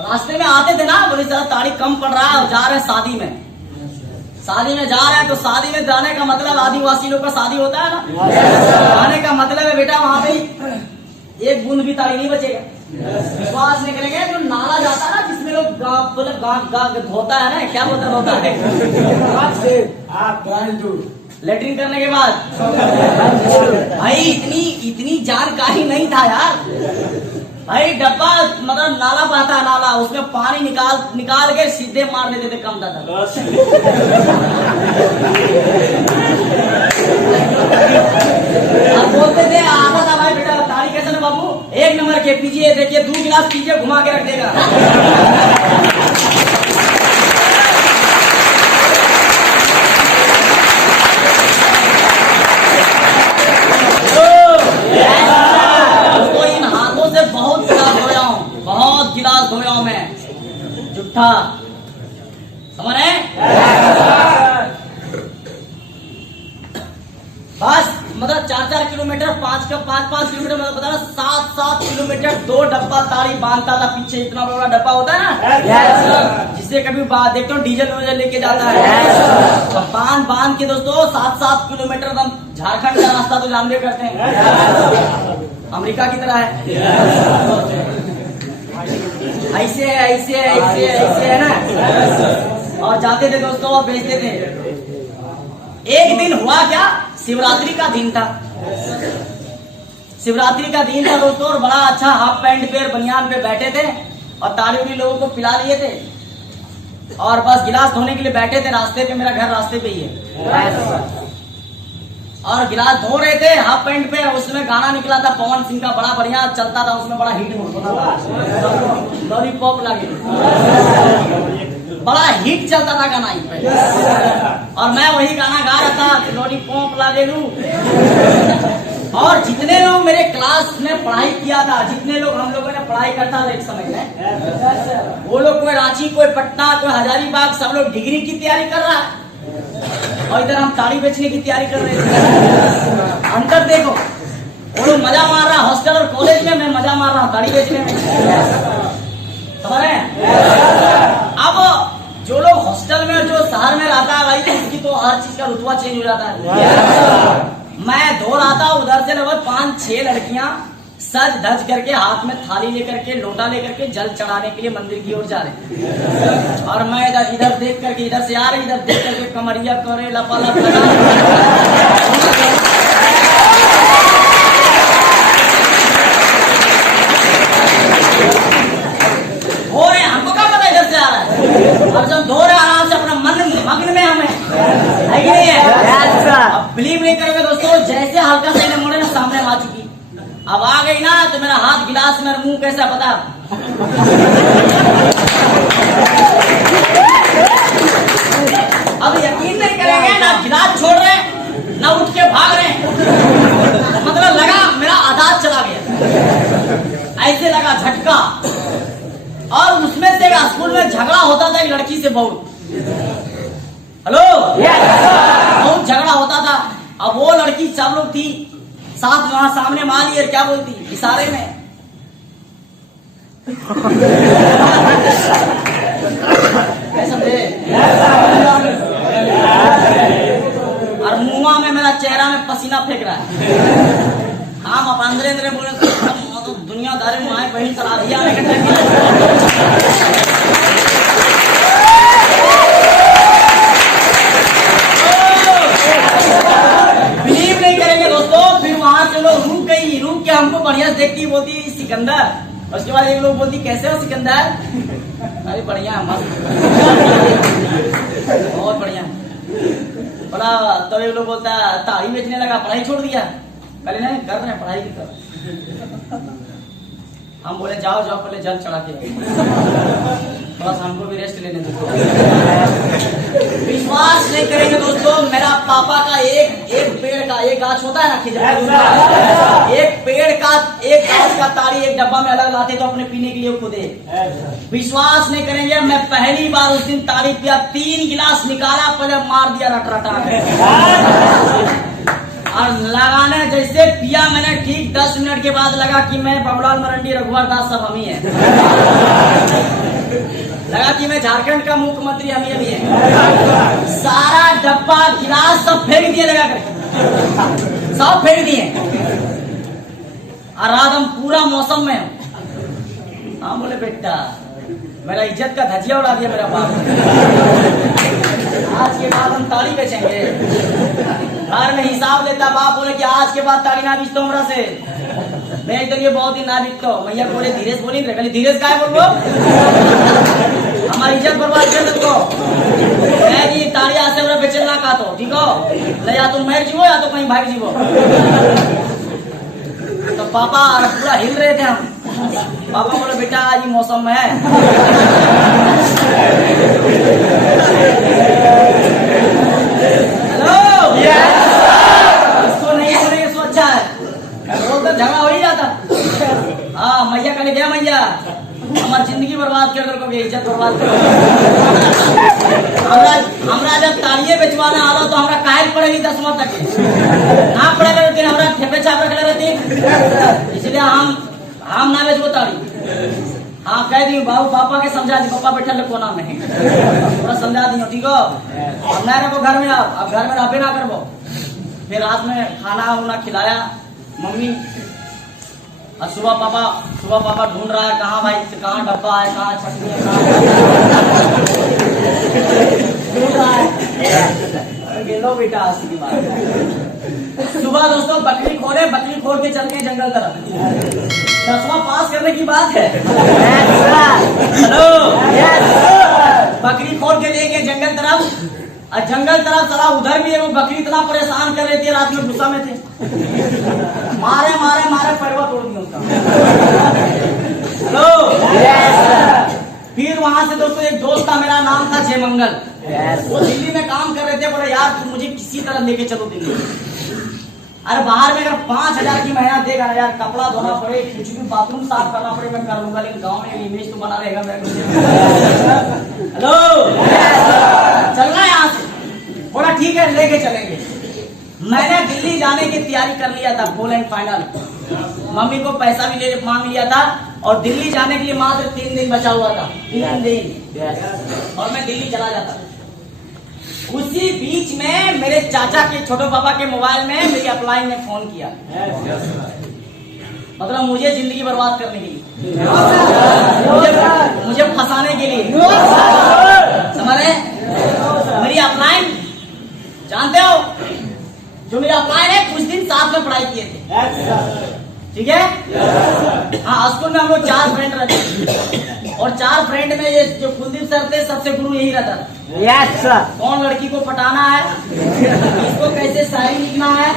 रास्ते में आते थे ना, बोले सर ताड़ी कम पड़ रहा है, जा रहे हैं शादी में। शादी में जा रहे हैं तो शादी में जाने का मतलब आदिवासी लोग का शादी होता है ना, जाने का मतलब है बेटा वहां पे 1 बूंद भी ताड़ी नहीं बचेगा। विश्वास नहीं करेंगे, जो नाला जाता है ना जिसमें लोग धोता है ना, क्या होता है लेटरिन करने के बाद। भाई इतनी जानकारी नहीं था यार। भाई डब्बा मतलब नाला पाता है, नाला उसमें पानी निकाल के सीधे मार देते थे, कम था। अब बोलते थे आता था भाई बेटा ताड़ी कैसे ना बाबू, 1 नंबर के पीजिए, देखिए 2 गिलास पीजिए, घुमा के रख देगा। गिलास धोया हूं मैं, जुट्ठा, समझ रहे? बस मतलब 4-4 किलो किलोमीटर 5 किलोमीटर मतलब बता रहा 7 किलोमीटर 2 डब्बा ताड़ी बांधता था पीछे। इतना बड़ा डब्बा होता है ना जिससे कभी देखते हो डीजल वीजल लेके जाता है। तो बांध के दोस्तों 7 किलोमीटर हम झारखंड का रास्ता तो जानते करते हैं, अमेरिका की तरह है। ऐसे है ना। और जाते थे दोस्तों और बेचते थे। एक दिन हुआ क्या, शिवरात्रि का दिन था। शिवरात्रि का दिन था दोस्तों और बड़ा अच्छा हाफ पैंट पे बनियान पे बैठे थे और ताड़ी उड़ी लोगों को पिला लिए थे और बस गिलास धोने के लिए बैठे थे। रास्ते पे, मेरा घर रास्ते पे ही है, और गिलास धो रहे थे हाफ पैंट पे। उसमें गाना निकला था पवन सिंह का, बड़ा बढ़िया चलता था, उसमें बड़ा हिट होता था, लॉलीपॉप लगे, बड़ा हिट चलता था गाना ही पे। और मैं वही गाना गा रहा था, लॉलीपॉप लागे लू। और जितने लोग मेरे क्लास में पढ़ाई किया था, जितने लोग हम लोगों ने पढ़ाई करता था एक समय में, वो लोग कोई रांची, कोई पटना, कोई हजारीबाग, सब लोग डिग्री की तैयारी कर रहा है और इधर हम ताड़ी बेचने की तैयारी कर रहे थे। अंतर देखो, वो लोग मजा मार रहा है हॉस्टल और कॉलेज में, मैं मजा मार रहा हूँ ताड़ी बेचने में। समझ रहे हैं? अब जो लोग हॉस्टल में, जो शहर में रहता है भाई, उसकी तो हर चीज का रुतबा चेंज हो जाता है। मैं धो रहा था, उधर से लगभग 5-6 लड़कियां सज धज करके हाथ में थाली लेकर के, लोटा लेकर के जल चढ़ाने के लिए मंदिर की ओर जा रहे। और मैं इधर देख करके, इधर से आ रही, इधर देख करके कमरिया करे लपालप लगा। धो रहे, हमको क्या पता इधर से आ रहा है। अब जब धो रहे आराम से अपना मन मग्न में हमें है कि नहीं है। अब बिलीव नहीं करोगे दोस्तों, जैसे हल्का से मुड़े ना सामने आ चुकी, अब आ गई ना तो मेरा हाथ गिलास में, मुंह कैसा पता। अब यकीन नहीं करेंगे, ना गिलास छोड़ रहे ना उठ के भाग रहे, मतलब लगा मेरा आधार चला गया, ऐसे लगा झटका। और उसमें से स्कूल में झगड़ा होता था एक लड़की से, बहुत हेलो बहुत झगड़ा होता था। अब वो लड़की, सब लोग थी साथ, वहां सामने माँ लिए क्या बोलती इशारे में, समझे। और मुंह में मेरा चेहरा में पसीना फेंक रहा है। हम अब अंदर अंदर बोले तो दुनियादारी में आए बहन चला दिया। बिलीव नहीं करेंगे दोस्तों, फिर वहां से लोग रुक के हमको बढ़िया देखती, बोलती सिकंदर। उसके बाद एक लोग बोलती कैसे हो सिकंदर, अरे बढ़िया मस्त, बहुत बढ़िया। बोला तो एक लोग बोलता ताड़ी बेचने लगा, पढ़ाई छोड़ दिया, पहले नहीं कर रहे पढ़ाई की तरफ। हम बोले जाओ पहले जल चढ़ा के, बस हमको भी रेस्ट लेने दो। विश्वास नहीं करेंगे दोस्तों, मेरा पापा का एक पेड़ का, एक गाछ होता है ना खिजर, एक पेड़ का, एक गाछ का ताड़ी एक डब्बा में अलग लाते तो अपने पीने के लिए खुदे। विश्वास नहीं करेंगे, मैं पहली बार उस दिन ताड़ी पिया, 3 गिलास निकाला, पहले मार दिया रटा और लगाने जैसे पिया मैंने, ठीक 10 मिनट के बाद लगा कि मैं बाबूलाल मरंडी, रघुवर दास सब हम ही है। लगा कि मैं झारखंड का मुख्यमंत्री हम ही है। सारा डब्बा गिलास सब फेंक दिए, लगा कर सब फेंक दिए। और रात हम पूरा मौसम में, हाँ बोले बेटा मेरा इज्जत का धजिया उड़ा दिया मेरा बाप। आज के बाद हम ताड़ी बेचेंगे। घर में हिसाब लेता बाप, बोले कि आज के बाद ताड़ी ना बेचतो हमरा से, मैं इधर ये बहुत दिन ना बिकतो। मैया बोले धीरेज बोली, धीरेज का है बोलो, हमारी इज्जत बर्बाद कर दो। मैं जी ताड़ी आज से हमरा बेचे ना का तो ठीक हो, ले या तुम मर जीवो या तो कहीं भाग जीवो। तो पापा पूरा हिल रहे थे हम। पापा बोले बेटा आज ही मौसम में है। हेलो इसको नहीं बोलेंगे इसको अच्छा है, रोज तो झगड़ा हो ही जाता। हाँ मैया कल गया, मैया हमारी जिंदगी बर्बाद कर दो, इज्जत बर्बाद कर। हमरा जब तालिये बेचवाना आ तो हमरा काहे पड़ेगी 10वां तक ना पड़े रहते, हमरा ठेपे छाप रख रहते, इसलिए हम ना बेचबो ताली। हाँ कह दी बाबू, पापा के समझा दी, पापा बैठल कोना में थोड़ा समझा दी, ठीक हो। अब ना रखो घर में, अब घर में रहबे ना करबो। फिर रात में खाना उना खिलाया मम्मी, और सुबह पापा ढूंढ रहा है कहाँ भाई, कहाँ डब्बा है, कहाँ छटनी है, ढूंढ रहा है। गेलो बेटा की बात। सुबह दोस्तों बकरी खोल के चल के जंगल तरफ, 10वां पास करने की बात है। हेलो, बकरी खोल के लेके जंगल तरफ, और जंगल तरफ सारा उधर भी है वो बकरी इतना परेशान कर रही थी, रात में गुस्सा में थे, मारे पैरवा तोड़ दिया उसका। हेलो, फिर वहां से दोस्तों एक दोस्त था, मेरा नाम था जयमंगल, वो दिल्ली में काम कर रहे थे। बोले यार तुम मुझे किसी तरह लेके चलो दिल्ली। अरे बाहर में अगर 5000 की महीना देगा यार, कपड़ा धोना पड़े, कुछ भी बाथरूम साफ करना पड़े, मैं कर लूंगा, लेकिन गाँव में इमेज तो बना रहेगा मेरे। हेलो, चलना है यहाँ से। बोला ठीक है लेके चलेंगे। मैंने दिल्ली जाने की तैयारी कर लिया था, फुल एंड फाइनल। मम्मी को पैसा भी ले मांग लिया था, और दिल्ली जाने के लिए मात्र 3 दिन बचा हुआ था, 3 दिन, और मैं दिल्ली चला जाता। उसी बीच में मेरे चाचा के छोटे पापा के मोबाइल में मेरी अपलाइन ने फोन किया, मतलब मुझे जिंदगी बर्बाद करने के लिए, मुझे फंसाने के लिए, समझ रहे? मेरी अपलाइन जानते हो, जो मेरा अपलाइन है, कुछ दिन साथ में पढ़ाई किए थे, ठीक है। हाँ, स्कूल में हम लोग 4 फ्रेंड रहते, और 4 फ्रेंड में ये जो कुलदीप सर थे, सबसे गुरु यही रहता था। Yes sir. कौन लड़की को पटाना है, इसको कैसे शायरी लिखना है,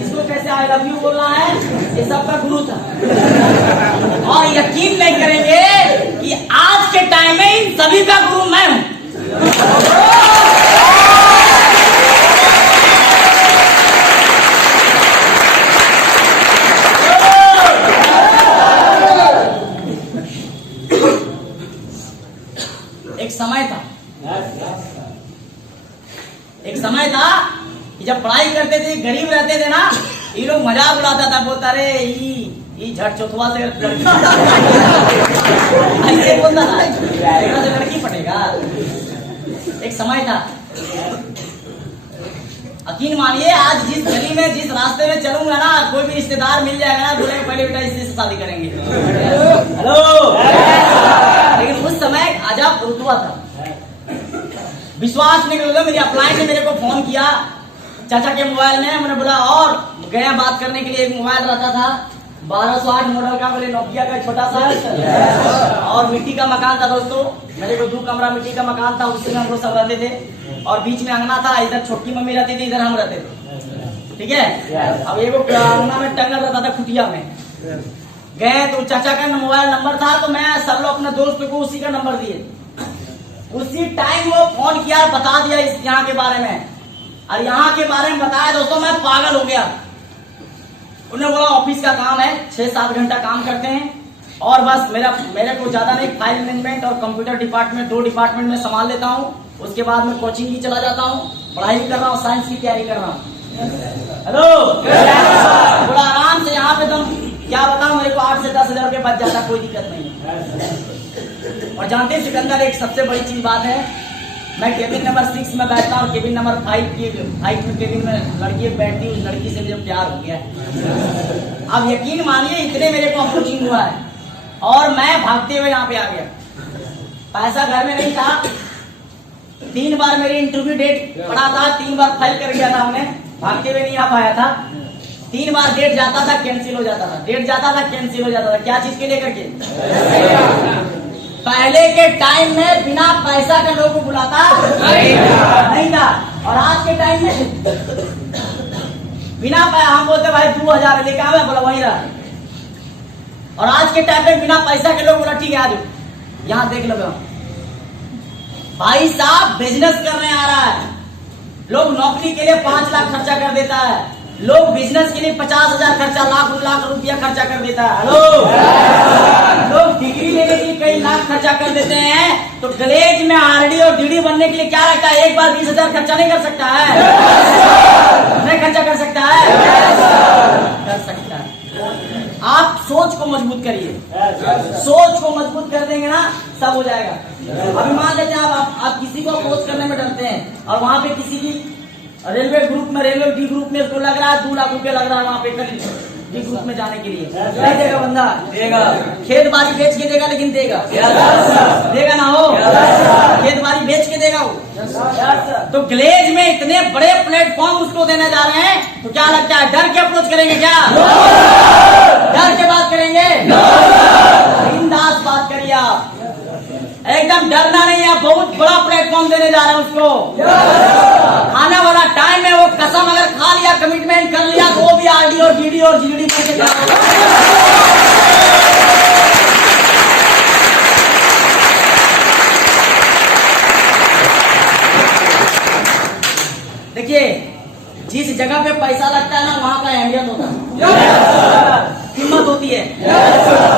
इसको कैसे आई लव यू बोलना है, ये सबका गुरु था। और यकीन नहीं करेंगे कि आज के टाइम में इन सभी का गुरु मैं हूँ। एक समय था कि जब पढ़ाई करते थे, गरीब रहते थे ना, ये लोग मजाक उड़ाता था, बोलता रे ये झट चौथवा से लड़की ऐसे बोलता था, से लड़की पटेगा। एक समय था, यकीन मानिए आज जिस गली में, जिस रास्ते में चलूंगा ना, कोई भी रिश्तेदार मिल जाएगा ना, बोलेंगे पहले बेटा इससे शादी करेंगे। हेलो, लेकिन उस समय एक अजब रुतबा था, विश्वास नहीं करोगे। मेरी अपलाइन ने मेरे को फोन किया चाचा के मोबाइल में, मैंने बोला, और गया बात करने के लिए। एक मोबाइल रहता था 1208 मॉडल का, बोले नोकिया का छोटा सा, और मिट्टी का मकान था दोस्तों, मेरे को 2 कमरा मिट्टी का मकान था, उसमें हम लोग सब रहते थे, और बीच में अंगना था, इधर छोटकी मम्मी रहती थी, इधर हम रहते थे, ठीक है। अब ये वो अंगना में टंगल रहता था खुटिया में। गए तो चाचा का मोबाइल नंबर था, तो मैं सब लोग अपने दोस्त को उसी का नंबर दिए। उसी टाइम वो फोन किया, बता दिया इस यहाँ के बारे में, और यहाँ के बारे में बताया दोस्तों, मैं पागल हो गया। उन्होंने बोला ऑफिस का काम है, 6-7 घंटा काम करते हैं, और बस मेरे को ज्यादा नहीं, फाइल मैनेजमेंट और कंप्यूटर डिपार्टमेंट, 2 डिपार्टमेंट में संभाल लेता हूँ। उसके बाद मैं कोचिंग भी चला जाता हूँ, पढ़ाई भी कर रहा हूँ, साइंस की तैयारी कर रहा हूँ। हेलो, थोड़ा आराम से यहाँ पे तुम क्या बताओ, मेरे को 8 से 10 हजार रुपये बच जाता, कोई दिक्कत नहीं है। और जानते हैं सिकंदर, एक सबसे बड़ी चीज बात है, मैं केबिन नंबर 6 में बैठता हूँ, केबिन नंबर 5 में केबिन में लड़की बैठती, उस लड़की से मुझे प्यार हो गया। अब यकीन मानिए इतने मेरे को अप्रोचिंग हुआ है, और मैं भागते हुए यहाँ पे आ गया। पैसा घर में नहीं था, 3 बार मेरी इंटरव्यू डेट पड़ा था, 3 बार फेल कर गया था, हमने भागते हुए नहीं आ पाया था। 3 बार डेट जाता था, कैंसिल हो जाता था, डेट जाता था, कैंसिल हो जाता था। क्या चीज के लेकर के? पहले के टाइम में बिना पैसा के लोगों को बुलाता नहीं था, और आज के टाइम में बिना हम बोलते भाई 2000 लेके आवे, बोला वही रहा। और आज के टाइम में बिना पैसा के लोग बोला ठीक है आ जाओ, यहाँ देख लो भाई साहब बिजनेस करने आ रहा है। लोग नौकरी के लिए 5 लाख खर्चा कर देता है, लोग बिजनेस के लिए 50,000 खर्चा, लाख रुपया खर्चा कर देता है। हेलो, लोग डिग्री लेने के लिए खर्चा कर देते हैं, तो ग्लेज में आरडी और डीडी बनने के लिए क्या लगता है? एक बार 20,000 खर्चा नहीं कर सकता है? नहीं खर्चा कर सकता है? कर सकता है। आप सोच को मजबूत करिए, सोच को मजबूत कर देंगे ना, सब हो जाएगा। अभी मान लेते हैं आप किसी को अप्रोच करने में डरते हैं और वहां पे किसी की रेलवे ग्रुप में, रेलवे डी ग्रुप में उसको लग रहा है 2 लाख रुपया लग रहा है वहां पे डी ग्रुप में जाने के लिए, नहीं देगा बंदा? देगा। खेत बाड़ी बेच के देगा, लेकिन देगा, देगा ना हो? खेत बाड़ी बेच के देगा वो। तो ग्लेज में इतने बड़े प्लेटफॉर्म उसको देने जा रहे हैं, तो क्या लगता है डर के अप्रोच करेंगे क्या? डर के बात करेंगे? बिंदास बात करिए आप, एकदम डरना नहीं है। बहुत बड़ा प्लेटफॉर्म देने जा रहे हैं उसको। आने वाला टाइम में वो कसम अगर खा लिया, कमिटमेंट कर लिया, तो वो भी आरडी और डीडी और जीडी करके देखिए, जिस जगह पे पैसा लगता है ना, वहां का अहमियत होता है, कीमत होती है।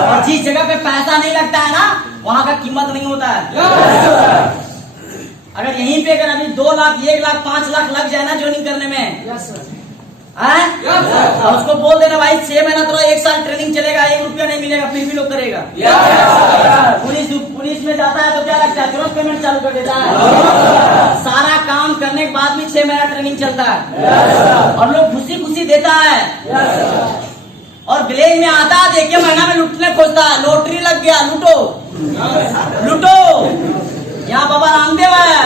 और जिस जगह पे पैसा नहीं लगता है ना, वहां का कीमत नहीं होता है। अगर यहीं पे अगर अभी 2 लाख, 1 लाख, 5 लाख लग जाए ना ज्वाइनिंग करने में, और उसको बोल देना भाई 6 महीना तो 1 साल ट्रेनिंग चलेगा, 1 रुपया नहीं मिलेगा, फिर भी लोग करेगा। पुलिस में जाता है तो क्या लगता है? तुरंत पेमेंट चालू कर देता है। सारा काम करने के बाद भी 6 महीना ट्रेनिंग चलता है और लोग खुशी देता है। और ग्लेज में आता है, देखिए महीना में लुटने खोजता है, लॉटरी लग गया, लूटो लूटो। यहाँ बाबा रामदेव है,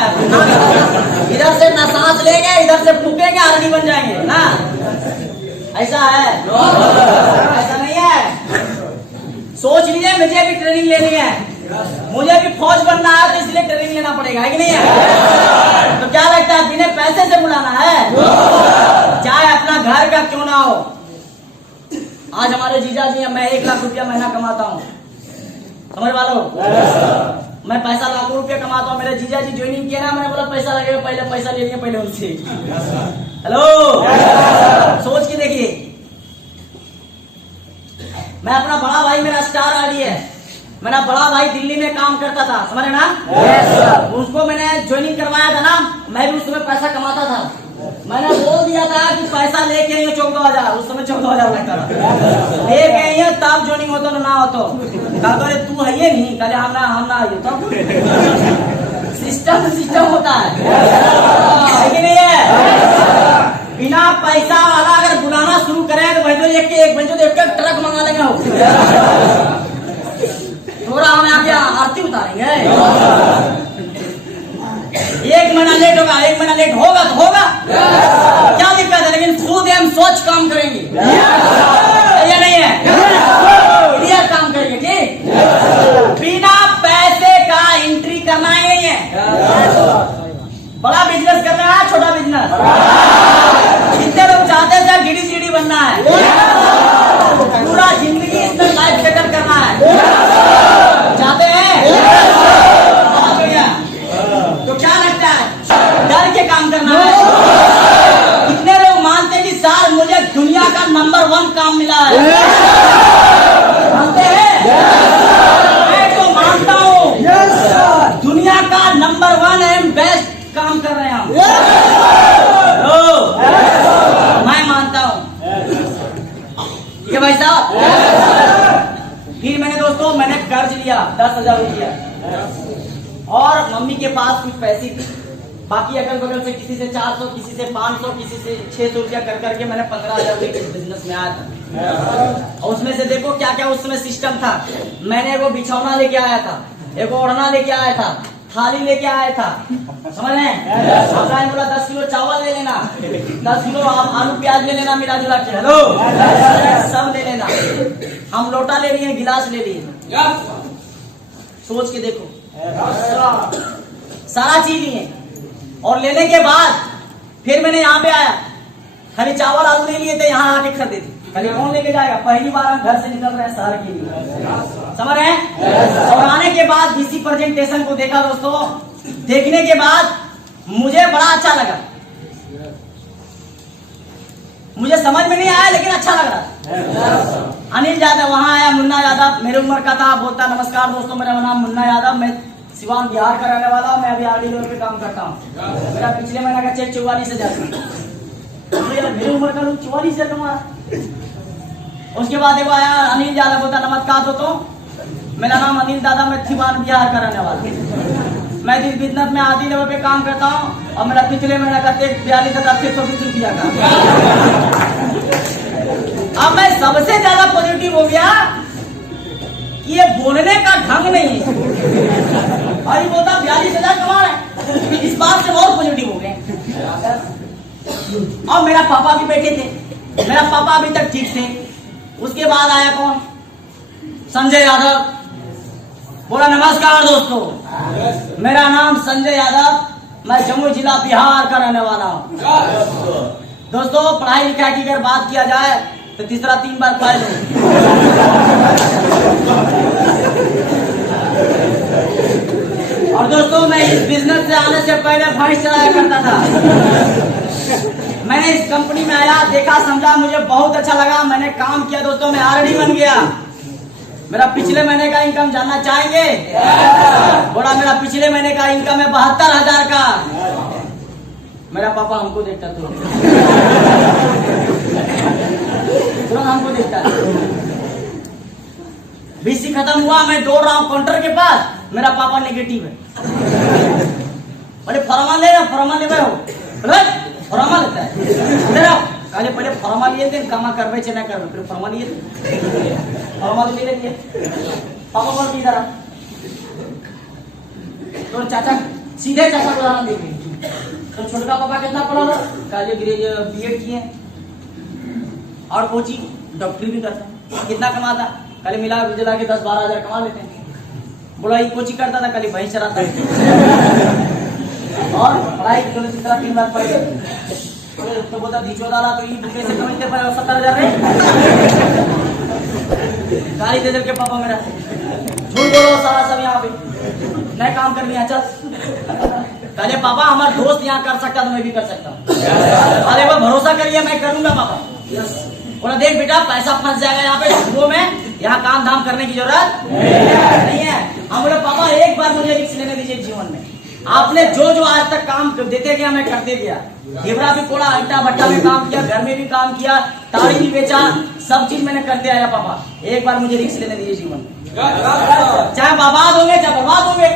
इधर से ना सांस लेंगे, इधर से फूकेंगे, आरडी बन जाएंगे ना। ऐसा है? ऐसा नहीं है। सोच लीजिए, मुझे भी ट्रेनिंग लेनी है, मुझे भी फौज बनना है, तो इसलिए ट्रेनिंग लेना पड़ेगा, है कि नहीं है? तो क्या लगता है बिना पैसे से बुलाना है? चाहे अपना घर का क्यों ना हो। आज हमारे जीजा जी हैं, मैं 1 लाख रुपया महीना कमाता हूँ, समझ वालों, मैं पैसा लाखों रुपया कमाता हूँ। मेरे जीजा जी ज्वाइनिंग किया ना, मैंने बोला पैसा लगेगा, पहले पैसा ले लिया पहले उनसे। हेलो, सोच के देखिए। मैं अपना बड़ा भाई, मेरा स्टार आरडी है, मेरा बड़ा भाई दिल्ली में काम करता था, समझ ना? उसको मैंने ज्वाइनिंग करवाया था ना, मैं भी उस समय पैसा कमाता था। मैंने बोल दिया था कि पैसा लेके आइए 14,000, उस समय 14,000 लगता था, लेके आइए तब ज्वाइनिंग होता ना होतो। कहा तू है ये नहीं, कहे हम ना आइए तो सिस्टम होता है कि नहीं है? बिना पैसा वाला अगर बुलाना शुरू करें तो भाई एक ट्रक मंगा लेंगे, थोड़ा हमें आगे आरती उतारेंगे। 1 महीना लेट होगा, 1 महीना लेट होगा तो होगा, क्या दिक्कत है? लेकिन खुद हम सोच काम करेंगे, ये नहीं है? क्लियर काम करेंगे, ठीक? बिना पैसे का एंट्री करना ही नहीं है। बड़ा बिजनेस करना है, छोटा बिजनेस? जितने लोग चाहते हैं डीडी सीडी बनना है, पूरा जिंदगी इसमें लाइफ सेटल करना है, चाहते हैं? तो क्या लगता है? डर के काम करना है। कितने लोग मानते हैं कि सर मुझे दुनिया का नंबर 1 काम मिला है? मानते हैं? मैं तो मानता हूँ दुनिया का नंबर 1 एंड बेस्ट काम कर रहे हैं हम। मैं मानता हूँ, ठीक है भाई साहब। फिर मैंने दोस्तों कर्ज लिया 10,000 रुपया, और मम्मी के पास कुछ पैसे थी, बाकी अगल बगल से किसी से 400, किसी से 500, किसी से 600 रुपया कर करके मैंने 15,000 रुपये के बिजनेस में आया था। और उसमें से देखो क्या क्या उस समय सिस्टम था। मैंने वो बिछौना लेके आया था, एक ओढ़ना लेके आया था, थाली लेके आया था, समझ रहे हैं? बोला 10 किलो चावल ले लेना, 10 किलो आलू प्याज ले लेना, मिला जुला के, हेलो सब ले लेना। हम लोटा ले लिए, गिलास ले लिए, सोच के देखो, सारा चीज लिए। और लेने के बाद फिर मैंने यहाँ पे आया, खाली चावल आलू नहीं लिए थे, यहाँ आके खरीदे थे। खाली कौन लेके जाएगा? पहली बार हम घर से निकल रहे हैं शहर के लिए, समझ रहे हैं? और आने के बाद बीसी प्रेजेंटेशन को देखा दोस्तों, देखने के बाद मुझे बड़ा अच्छा लगा। मुझे समझ में नहीं आया लेकिन अच्छा लग रहा, अनिल यादव वहां आया, मुन्ना यादव मेरी उम्र का था, बोलता नमस्कार दोस्तों मेरा नाम मुन्ना यादव, मैं सिवान बिहार का रहने वाला हूँ, मैं अभी आरडी रोड पे काम करता हूँ, मेरा पिछले महीने का चेक 44,000 मेरी उम्र का लोग 44,000 कमा। उसके बाद देखो आया अनिल यादव, बोलता नमस्कार दोस्तों मेरा नाम अनिल दादा, मैं सिवान बिहार का रहने वाला हूँ, मैं जिस बिजनेस में आरडी लेवल पे काम करता हूँ और मेरा पिछले महीने का चेक 42,620 रुपया का। अब मैं सबसे ज्यादा पॉजिटिव हो गया कि ये बोलने का ढंग नहीं है, भाई बोलता 42,000 कमा है, इस बात से बहुत पॉजिटिव हो गए। और मेरा पापा भी बैठे थे, मेरा पापा अभी तक ठीक थे। उसके बाद आया कौन, संजय यादव, बोला नमस्कार दोस्तों मेरा नाम संजय यादव, मैं जम्मू जिला बिहार का रहने वाला हूँ। दोस्तों पढ़ाई लिखाई की अगर बात किया जाए तो तीसरा 3 बार फेल हो। और दोस्तों मैं इस बिजनेस से आने से पहले भैंस चलाया करता था। मैंने इस कंपनी में आया, देखा समझा, मुझे बहुत अच्छा लगा, मैंने काम किया दोस्तों, मैं आरडी बन गया। मेरा पिछले महीने का इनकम जानना चाहेंगे? बोला मेरा पिछले महीने का इनकम है 72,000 का। मेरा पापा हमको देखता तुरंत हमको देखता है। बीसी खत्म हुआ, मैं दौड़ रहा हूँ काउंटर के पास, मेरा पापा नेगेटिव है। बोले फरमा ले, फरमा ले फरमा लेता है काले पहले फरमा लिए थे, कामा करवे चना करवे, फिर फरमा लिए थे, फरमा तो ले लेंगे। पापा बोल की तरह तो चाचा सीधे चाचा को आराम देंगे। तो छोटका पापा कितना पढ़ा था? काले बीएड किए और कोचिंग डॉक्टरी भी करता। कितना कमाता? कल मिला जुला के 10-12 हजार कमा लेते हैं। बोला ये कोचिंग करता था, कल भैंस चराता है और पढ़ाई की 3 लाख पढ़े। तो बोलता दीचो डाला तो ये बुके से कमाते पर 70,000 गाली दे के पापा मेरा झूठ बोलो सारा सब यहाँ पे नहीं काम कर लिया। चल पहले पापा हमारा दोस्त यहाँ कर सकता तो मैं भी कर सकता हूँ। अरे वो भरोसा करिए मैं करूंगा पापा। बोला देख बेटा पैसा फंस जाएगा यहाँ पे शुरू में, यहाँ काम धाम करने की जरूरत नहीं है। हम बोले पापा एक बार मुझे रिस्क लेने दीजिए जीवन में। आपने जो जो आज तक काम देते गया मैं करते गया, घेवड़ा भी कोड़ा, अट्टा भट्टा में काम किया, घर में भी काम किया, ताड़ी भी बेचा, सब चीज मैंने करते आया। पापा एक बार मुझे रिस्क लेने दीजिए जीवन में, चाहे बर्बाद होंगे चाहे बर्बाद होंगे,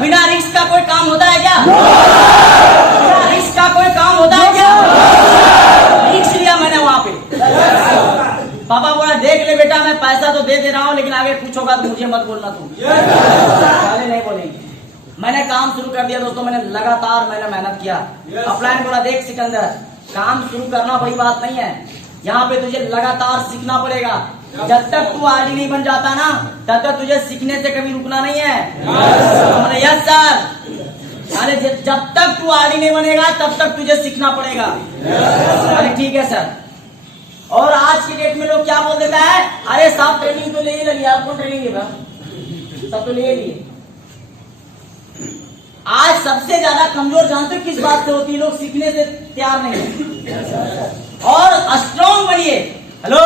बिना रिस्क का कोई काम होता है क्या? बिना रिस्क का कोई काम होता है क्या? रिस्क लिया मैंने वहां पे। पापा बोला देख ले बेटा मैं पैसा तो दे रहा हूँ, लेकिन आगे कुछ होगा तो मुझे मत बोलना तुम। पहले नहीं बोलेंगे। मैंने काम शुरू कर दिया दोस्तों, मैंने लगातार मेहनत किया। अपलाइन बोला देख सिकंदर काम शुरू करना बड़ी बात नहीं है, यहाँ पे तुझे लगातार सीखना पड़ेगा। जब तक तू आरडी नहीं बन जाता ना तब तक तुझे सीखने से कभी रुकना नहीं है। हमने यस सर। अरे जब तक तू आरडी नहीं बनेगा तब तक तुझे सीखना पड़ेगा। अरे ठीक है सर। और आज की डेट में लोग क्या बोल देता है, अरे साहब ट्रेनिंग तो ले ही लिया, आपको ट्रेनिंग है सब तो ले लिए। आज सबसे ज्यादा कमजोर जानते किस बात से होती है? लोग सीखने से तैयार नहीं है। और स्ट्रॉन्ग बनिए। हेलो।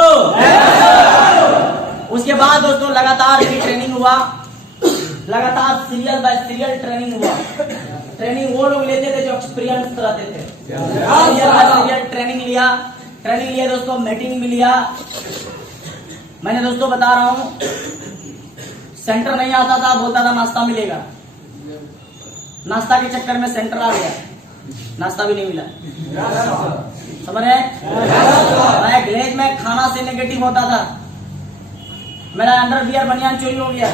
उसके बाद दोस्तों लगातार ट्रेनिंग हुआ, लगातार सीरियल बाय सीरियल ट्रेनिंग हुआ। ट्रेनिंग वो लोग लेते थे जो एक्सपीरियंस रहते थे। सीरियल बाय सीरियल ट्रेनिंग लिया दोस्तों, मीटिंग भी लिया। मैंने दोस्तों बता रहा हूं सेंटर नहीं आता था, बोलता था नाश्ता मिलेगा। नाश्ता के चक्कर में सेंटर आ गया, नाश्ता भी नहीं मिला। समझ रहे? मैं ग्लेज में खाना से नेगेटिव होता था, मेरा अंडरवियर बनियान चोरी हो गया।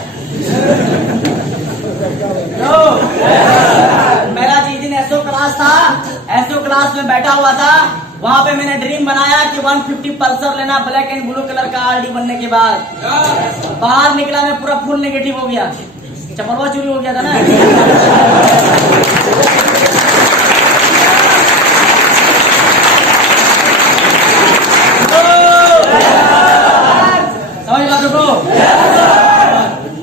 मेरा जिस दिन एसओ क्लास था, एसओ क्लास में बैठा हुआ था, वहां पे मैंने ड्रीम बनाया कि 150 पल्सर लेना ब्लैक एंड ब्लू कलर का आरडी बनने के बाद। बाहर निकला मैं पूरा फुल नेगेटिव हो गया, चपलवा चोरी हो गया था ना। समझ बात को?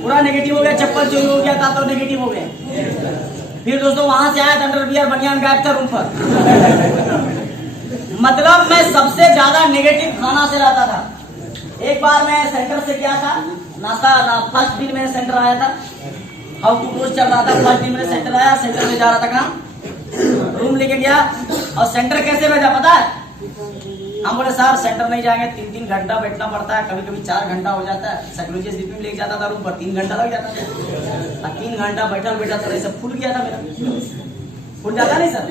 पूरा नेगेटिव हो गया, चप्पल चोरी हो गया था तो नेगेटिव हो गए। फिर दोस्तों वहां से आया अंडरवियर बनियान गायब था रूम पर। मतलब मैं सबसे ज्यादा नेगेटिव खाना से रहता था। एक बार मैं सेंटर से गया था नाश्ता फर्स्ट दिन मैंने सेंटर आया था, हाउ टू कोर्स चल रहा था। फर्स्ट दिन मैंने सेंटर आया, सेंटर में जा रहा था कहाँ, रूम लेके गया। और सेंटर कैसे भेजा पता है, हम बोले सर सेंटर नहीं जाएंगे, 3-3 घंटा बैठना पड़ता है, कभी कभी 4 घंटा हो जाता है। साइकोलॉजिस्ट भी लेके जाता था रूम पर, 3 घंटा लग जाता था। 3 घंटा बैठा बैठा तो ऐसा फूल गया था मेरा, फूल जाता नहीं सर।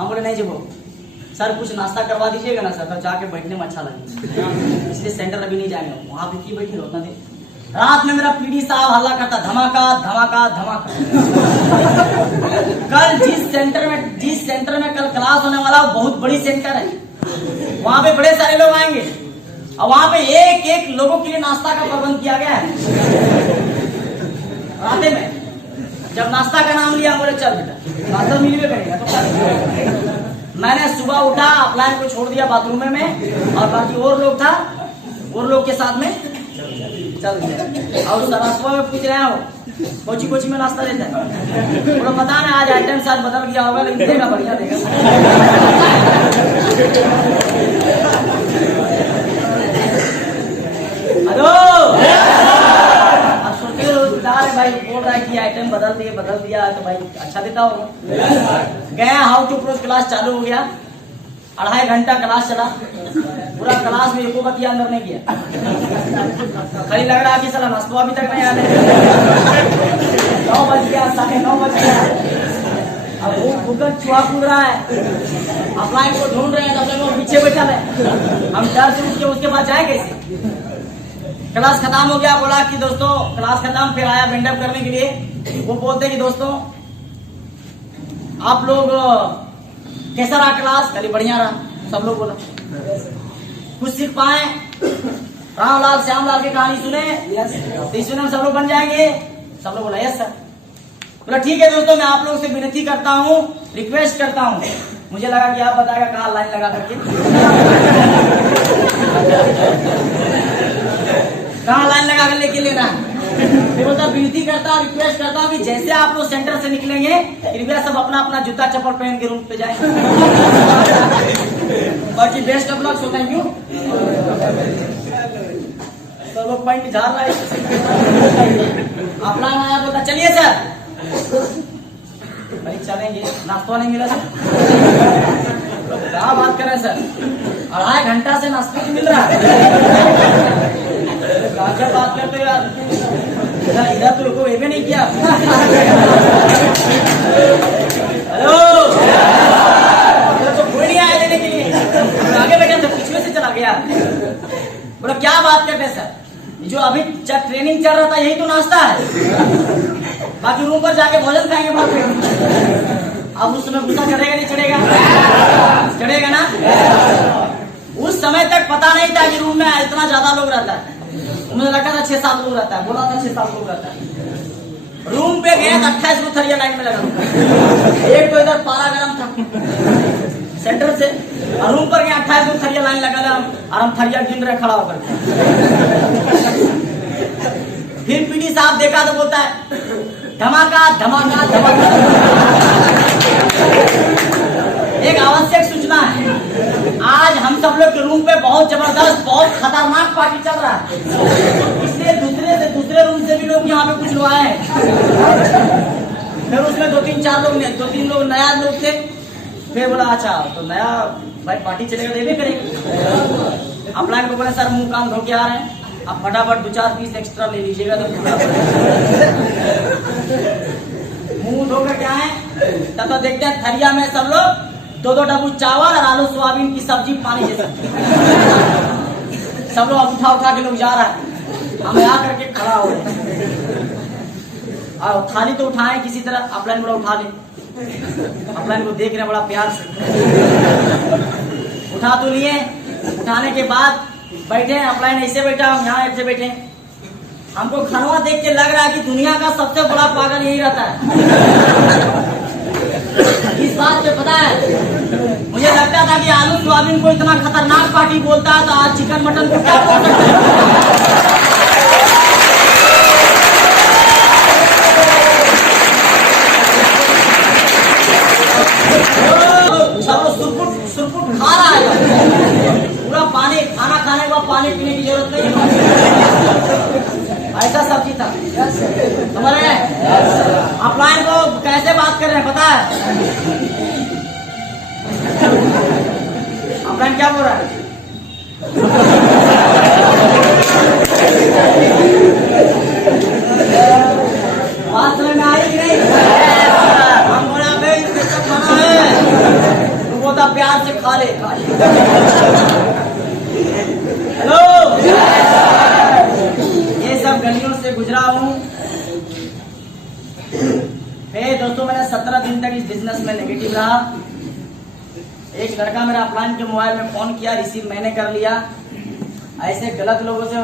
हम बोले नहीं जी वो सर कुछ नाश्ता करवा दीजिएगा ना सर, तो जाके बैठने में अच्छा लगेगा, इसलिए सेंटर अभी नहीं जाएंगे। वहां पे की बैठी उतना देर, रात में मेरा पीडी साहब हल्ला करता, धमाका धमाका धमाका। कल जिस सेंटर में कल क्लास होने वाला बहुत बड़ी सेंटर है, वहां पे बड़े सारे लोग आएंगे और वहां पे एक एक लोगों के लिए नाश्ता का प्रबंध किया गया है। रात में जब नाश्ता का नाम लिया, बोले चल बेटा नाश्ता मिलवे करेगा तो मैंने सुबह उठा, अपलाइन को छोड़ दिया बाथरूम में और बाकी और लोग था, और लोग के साथ में चल गया। और सरसवा में पूछ रहे हो कोची कोची में नाश्ता देता है, तो पता ना आज आइटम साथ बदल गया होगा, लेकिन देगा बढ़िया देगा। हेलो, अब सोचते हो भाई बोल रहा है कि आइटम बदल दिया तो भाई अच्छा देता होगा। गया, हाउ टू अप्रोच क्लास चालू हो गया, 2.5 घंटा क्लास चला, पूरा क्लास में एको बतिया अंदर नहीं किया। खाली लग रहा कि साला नाश्ता अभी तक नहीं आने। 9 बज गया, 9:30 बज गया, अब वो भूकत चुहा कूद रहा है, अपलाइन को ढूंढ रहे हैं, तब तक वो पीछे बैठा है। हम डर से उठ के उसके बाद जाए कैसे। क्लास खत्म हो गया, बोला कि दोस्तों क्लास खत्म, फिर आया बेंडअप करने के लिए। वो बोलते कि दोस्तों आप लोग कैसा रहा क्लास, कल बढ़िया रहा, सब लोग बोला। कुछ सीख पाए, रामलाल श्यामलाल की कहानी सुने, इसमें हम सब लोग बन जाएंगे, सब लोग बोला यस सर। बोला ठीक है दोस्तों, मैं आप लोगों से विनती करता हूँ, रिक्वेस्ट करता हूँ, मुझे लगा कि आप बताएगा कहाँ लाइन लगा करके कहाँ लाइन लगा कर लेके लेना है। फिर बोलता विनती करता हूँ, रिक्वेस्ट करता हूँ कि जैसे आप लोग सेंटर से निकलेंगे, कृपया सब अपना अपना जूता चप्पल पहन के रूम पे जाए। बाकी best of luck, so thank you. सब लोग पॉइंट झाड़ रहा है, अपना आया, बोलता चलिए सर। भाई चलेंगे, नाश्ता नहीं मिला सर, क्या बात कर रहे हैं सर, 2.5 घंटा से नाश्ता नहीं मिल रहा है, क्या बात करते हो यार, इधर तो को एवे नहीं किया। हेलो, तो कोई नहीं आया देने के लिए, आगे बैठा तो पिछले से चला गया। बोला क्या बात करते हैं सर, जो अभी ट्रेनिंग चल रहा था यही तो नाश्ता है, बाकी रूम पर जाके भोजन खाएंगे बाद में। अब उस समय गुस्सा चढ़ेगा नहीं चढ़ेगा, चढ़ेगा ना। उस समय तक पता नहीं था कि रूम में इतना ज्यादा लोग रहता है, मुझे लगता था 6-7 लोग रहता है, बोला था 6-7 लोग रहता है। रूम पे गए तो 28 को थरिया लाइन में लगा, एक तो इधर पारा गरम था सेंटर से, और रूम पर गए 28 को थरिया लाइन लगा, और हम थरिया गिन रहे खड़ा होकर। फिर पीडी साहब देखा तो बोलता है धमाका धमाका धमाका। एक आवश्यक सूचना है, आज हम सब लोग के रूम पे बहुत जबरदस्त, बहुत खतरनाक पार्टी चल रहा है, इसलिए दूसरे रूम से भी लोग यहाँ पे कुछ लोग आए हैं। फिर उसमें 2-3 लोग नया लोग थे। फिर बोला अच्छा तो नया भाई पार्टी चलेगा, देवे करेंगे। अपना को बोले सर मुंह काम धो के आ रहे हैं, आप फटाफट 2-4 पीस एक्स्ट्रा ले लीजिएगा। तो मुंह धोकर क्या है, तब तो देखते हैं थरिया में सब लोग 2-2 डब्बू चावल और आलू सोयाबीन की सब्जी पानी जैसा, सब लोग उठा के लोग जा रहा है, हमें आकर के खड़ा हो रहे। और थाली तो उठाए किसी तरह, अपलाइन बड़ा उठा ले, अपलाइन को देख रहे बड़ा प्यार से, उठा तो लिए। उठाने के बाद बैठे, अपलाइन ऐसे बैठा, हम यहाँ ऐसे बैठे। हमको खानवा देख के लग रहा है कि दुनिया का सबसे बड़ा पागल यही रहता है। इस बात पे पता है, मुझे लगता था कि आलू सोयाबीन को इतना खतरनाक पार्टी बोलता है, तो आज चिकन मटन को क्या बोल सकते हैं। सुरपुट खा रहा है, पूरा पानी, खाना खाने के बाद पानी पीने की जरूरत नहीं है। ऐसा सब्जी था, समझ रहे हैं? अपलाइन को कैसे बात कर रहे हैं पता है? अपलाइन क्या बोल रहा है? बात समझ में आई कि नहीं? हम बोला भाई सब खाना है, तो वो था प्यार से खा ले। हेलो, ये सब गलियों से गुजरा हूँ। दोस्तों मैंने 17 दिन तक इस बिजनेस में नेगेटिव रहा। एक लड़का मेरा अपलाइन के मोबाइल में फोन किया, रिसीव मैंने कर लिया। ऐसे गलत लोगों से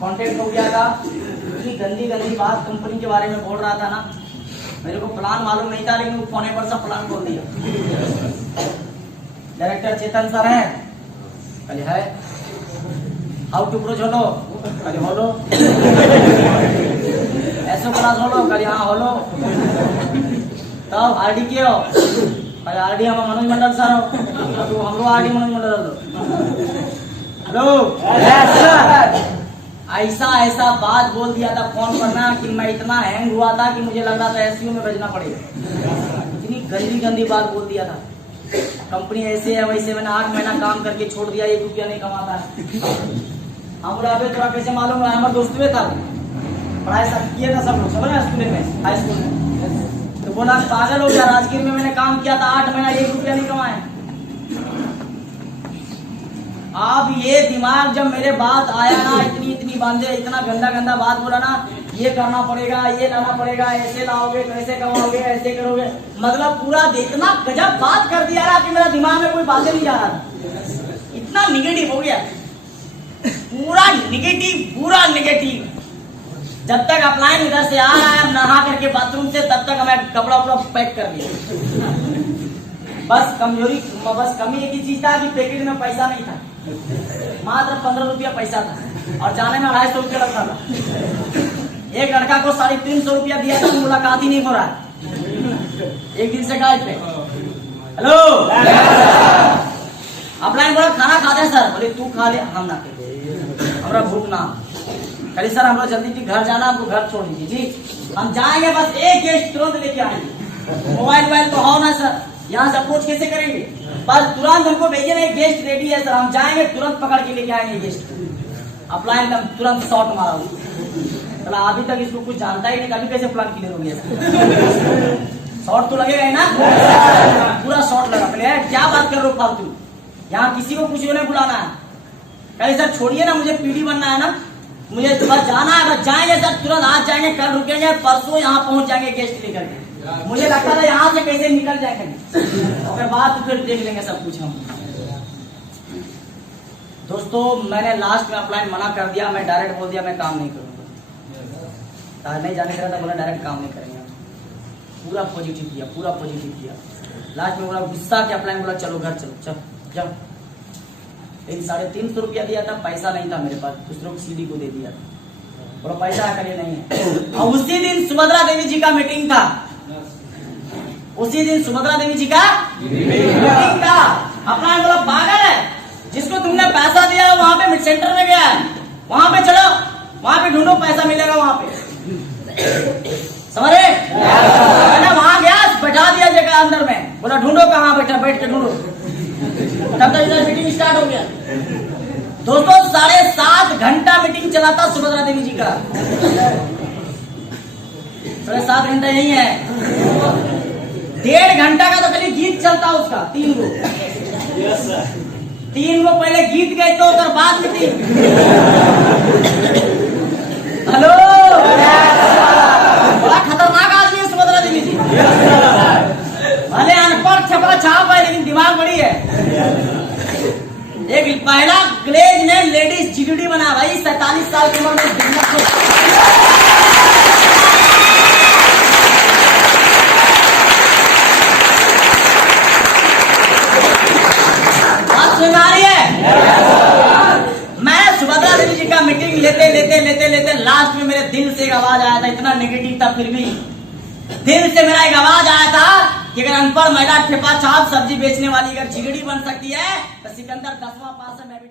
कांटेक्ट हो गया था, इतनी गंदी गंदी बात कंपनी के बारे में बोल रहा था ना, मेरे को प्लान मालूम नहीं था, लेकिन वो फोन पर सब प्लान बोल दिया। डायरेक्टर चेतन सर है, कल है हाउ टू प्रोच होलो, कल होलो ऐसो क्लास होलो, कल यहाँ होलो, तब आरडी के हो, कल आरडी हम मनोज मंडल सर हो, तो हम लोग आरडी मनोज मंडल हो। हेलो, ऐसा ऐसा बात बोल दिया था फोन पर ना कि मैं इतना हैंग हुआ था कि मुझे लग रहा था एसयू में भेजना पड़ेगा। इतनी गंदी गंदी बात बोल दिया था। कंपनी ऐसे है वैसे, मैंने 8 महीना काम करके छोड़ दिया, 1 रुपया नहीं कमाता है। हम बोला अबे थोड़ा कैसे मालूम है, हमारे दोस्त में था, पढ़ाई सब किया था सब लोग, समझ रहे स्कूल में, हाई स्कूल में। तो बोला पागल हो गया, राजगीर में मैंने काम किया था 8 महीना, 1 रुपया नहीं कमाया। अब ये दिमाग जब मेरे बात आया ना, इतनी इतनी बांधे, इतना गंदा गंदा बात बोला ना, ये करना पड़ेगा, ये लाना पड़ेगा, ऐसे लाओगे तो ऐसे कमाओगे, ऐसे करोगे, मतलब पूरा इतना गजब बात कर दिया ना कि मेरा दिमाग में कोई बातें नहीं जा रहा था। इतना निगेटिव हो गया, पूरा निगेटिव। जब तक अपलाइन इधर से आ रहा है नहा करके बाथरूम से, तब तक हमें कपड़ा उपड़ा पैक कर दिया। बस कमी एक ही चीज था कि पैकेट में पैसा नहीं था, मात्र 15 रुपया पैसा था और जाने में 250 रुपया लगता था। एक लड़का को 350 रुपया दिया था, मुलाकात ही नहीं हो रहा है, एक दिन से गायब पे। हेलो, अपलाइन बोला खाना खाते हैं सर, बोले तू खा ले, हम ना हमारा भूख ना। कल सर हम लोग जल्दी की घर जाना, हमको घर छोड़ दीजिए जी, हम जाएंगे, बस एक गेस्ट तुरंत लेके आएंगे। मोबाइल तो हो ना सर, यहाँ से अप्रोच कैसे करेंगे, बस तुरंत हमको भेजिए ना, एक गेस्ट रेडी है सर, हम जाएंगे तुरंत पकड़ के लेके आएंगे गेस्ट। अपलाइन तुरंत शॉट मारा, चला अभी तक इसको कुछ जानता ही नहीं, कभी कैसे प्लान क्लियर हो गया। शॉट तो लगेगा ही ना, पूरा शॉट लगा। पहले क्या बात कर रहे हो फालतू, यहाँ किसी को कुछ नहीं बुलाना है। कहीं सर छोड़िए ना, मुझे पीडी बनना है ना, मुझे बस जाना है, बस जाएंगे सर, तुरंत आज जाएंगे, कल रुकेंगे, परसों यहाँ पहुंच जाएंगे गेस्ट लेकर के। मुझे लगता था यहाँ से कैसे निकल जाएंगे, और बात फिर देख लेंगे सब कुछ हम। दोस्तों मैंने लास्ट में अपलाइन मना कर दिया, मैं डायरेक्ट बोल दिया मैं काम नहीं करूंगा। नहीं जाने का था, बोला डायरेक्ट काम नहीं करेंगे। पूरा पॉजिटिव किया। लास्ट में बोला गुस्सा के अपलाइन बोला चलो घर चलो, चल जाओ। लेकिन 350 रुपया दिया था, पैसा नहीं था मेरे पास, दूसरों को सीडी को दे दिया था, बोला पैसा करिए नहीं है। और उसी दिन सुभद्रा देवी जी का मीटिंग था, अपना बोला पागल है, जिसको तुमने पैसा दिया वहां पे मिड सेंटर में गया है, वहां पे चलो, वहां पे ढूंढो पैसा मिलेगा वहां पे, समझे? मैंने वहां गया, बैठा दिया जगह अंदर में, बोला ढूंढो कहाँ बैठा, बैठ के ढूंढो। तब तक इधर मीटिंग स्टार्ट हो गया। दोस्तों 7.5 घंटा मीटिंग चला था सुभद्रा देवी जी का, 7.5 घंटा यही है। 1.5 घंटा का तो खाली गीत चलता उसका, 3 गो। 3 गो पहले गीत गए तो उधर बाद मीटिंग। हेलो, बड़ा खतरनाक आदमी है सुभद्रा देवी जी, भले अनपढ़ छपरा छाप है लेकिन दिमाग बड़ी है। एक पहला ग्लेज ने लेडीज जीडीडी बना भाई, 47 साल की उम्र में। बात सुन आ रही है? मैं सुभद्रा देवी जी का मीटिंग लेते लास्ट में मेरे दिल से एक आवाज आया था, इतना नेगेटिव था फिर भी दिल से मेरा एक आवाज आया था कि अगर अनपढ़ महिला ठेपा छाप सब्जी बेचने वाली अगर जीडीडी बन सकती है तो सिकंदर 10वां पास है, मैं भी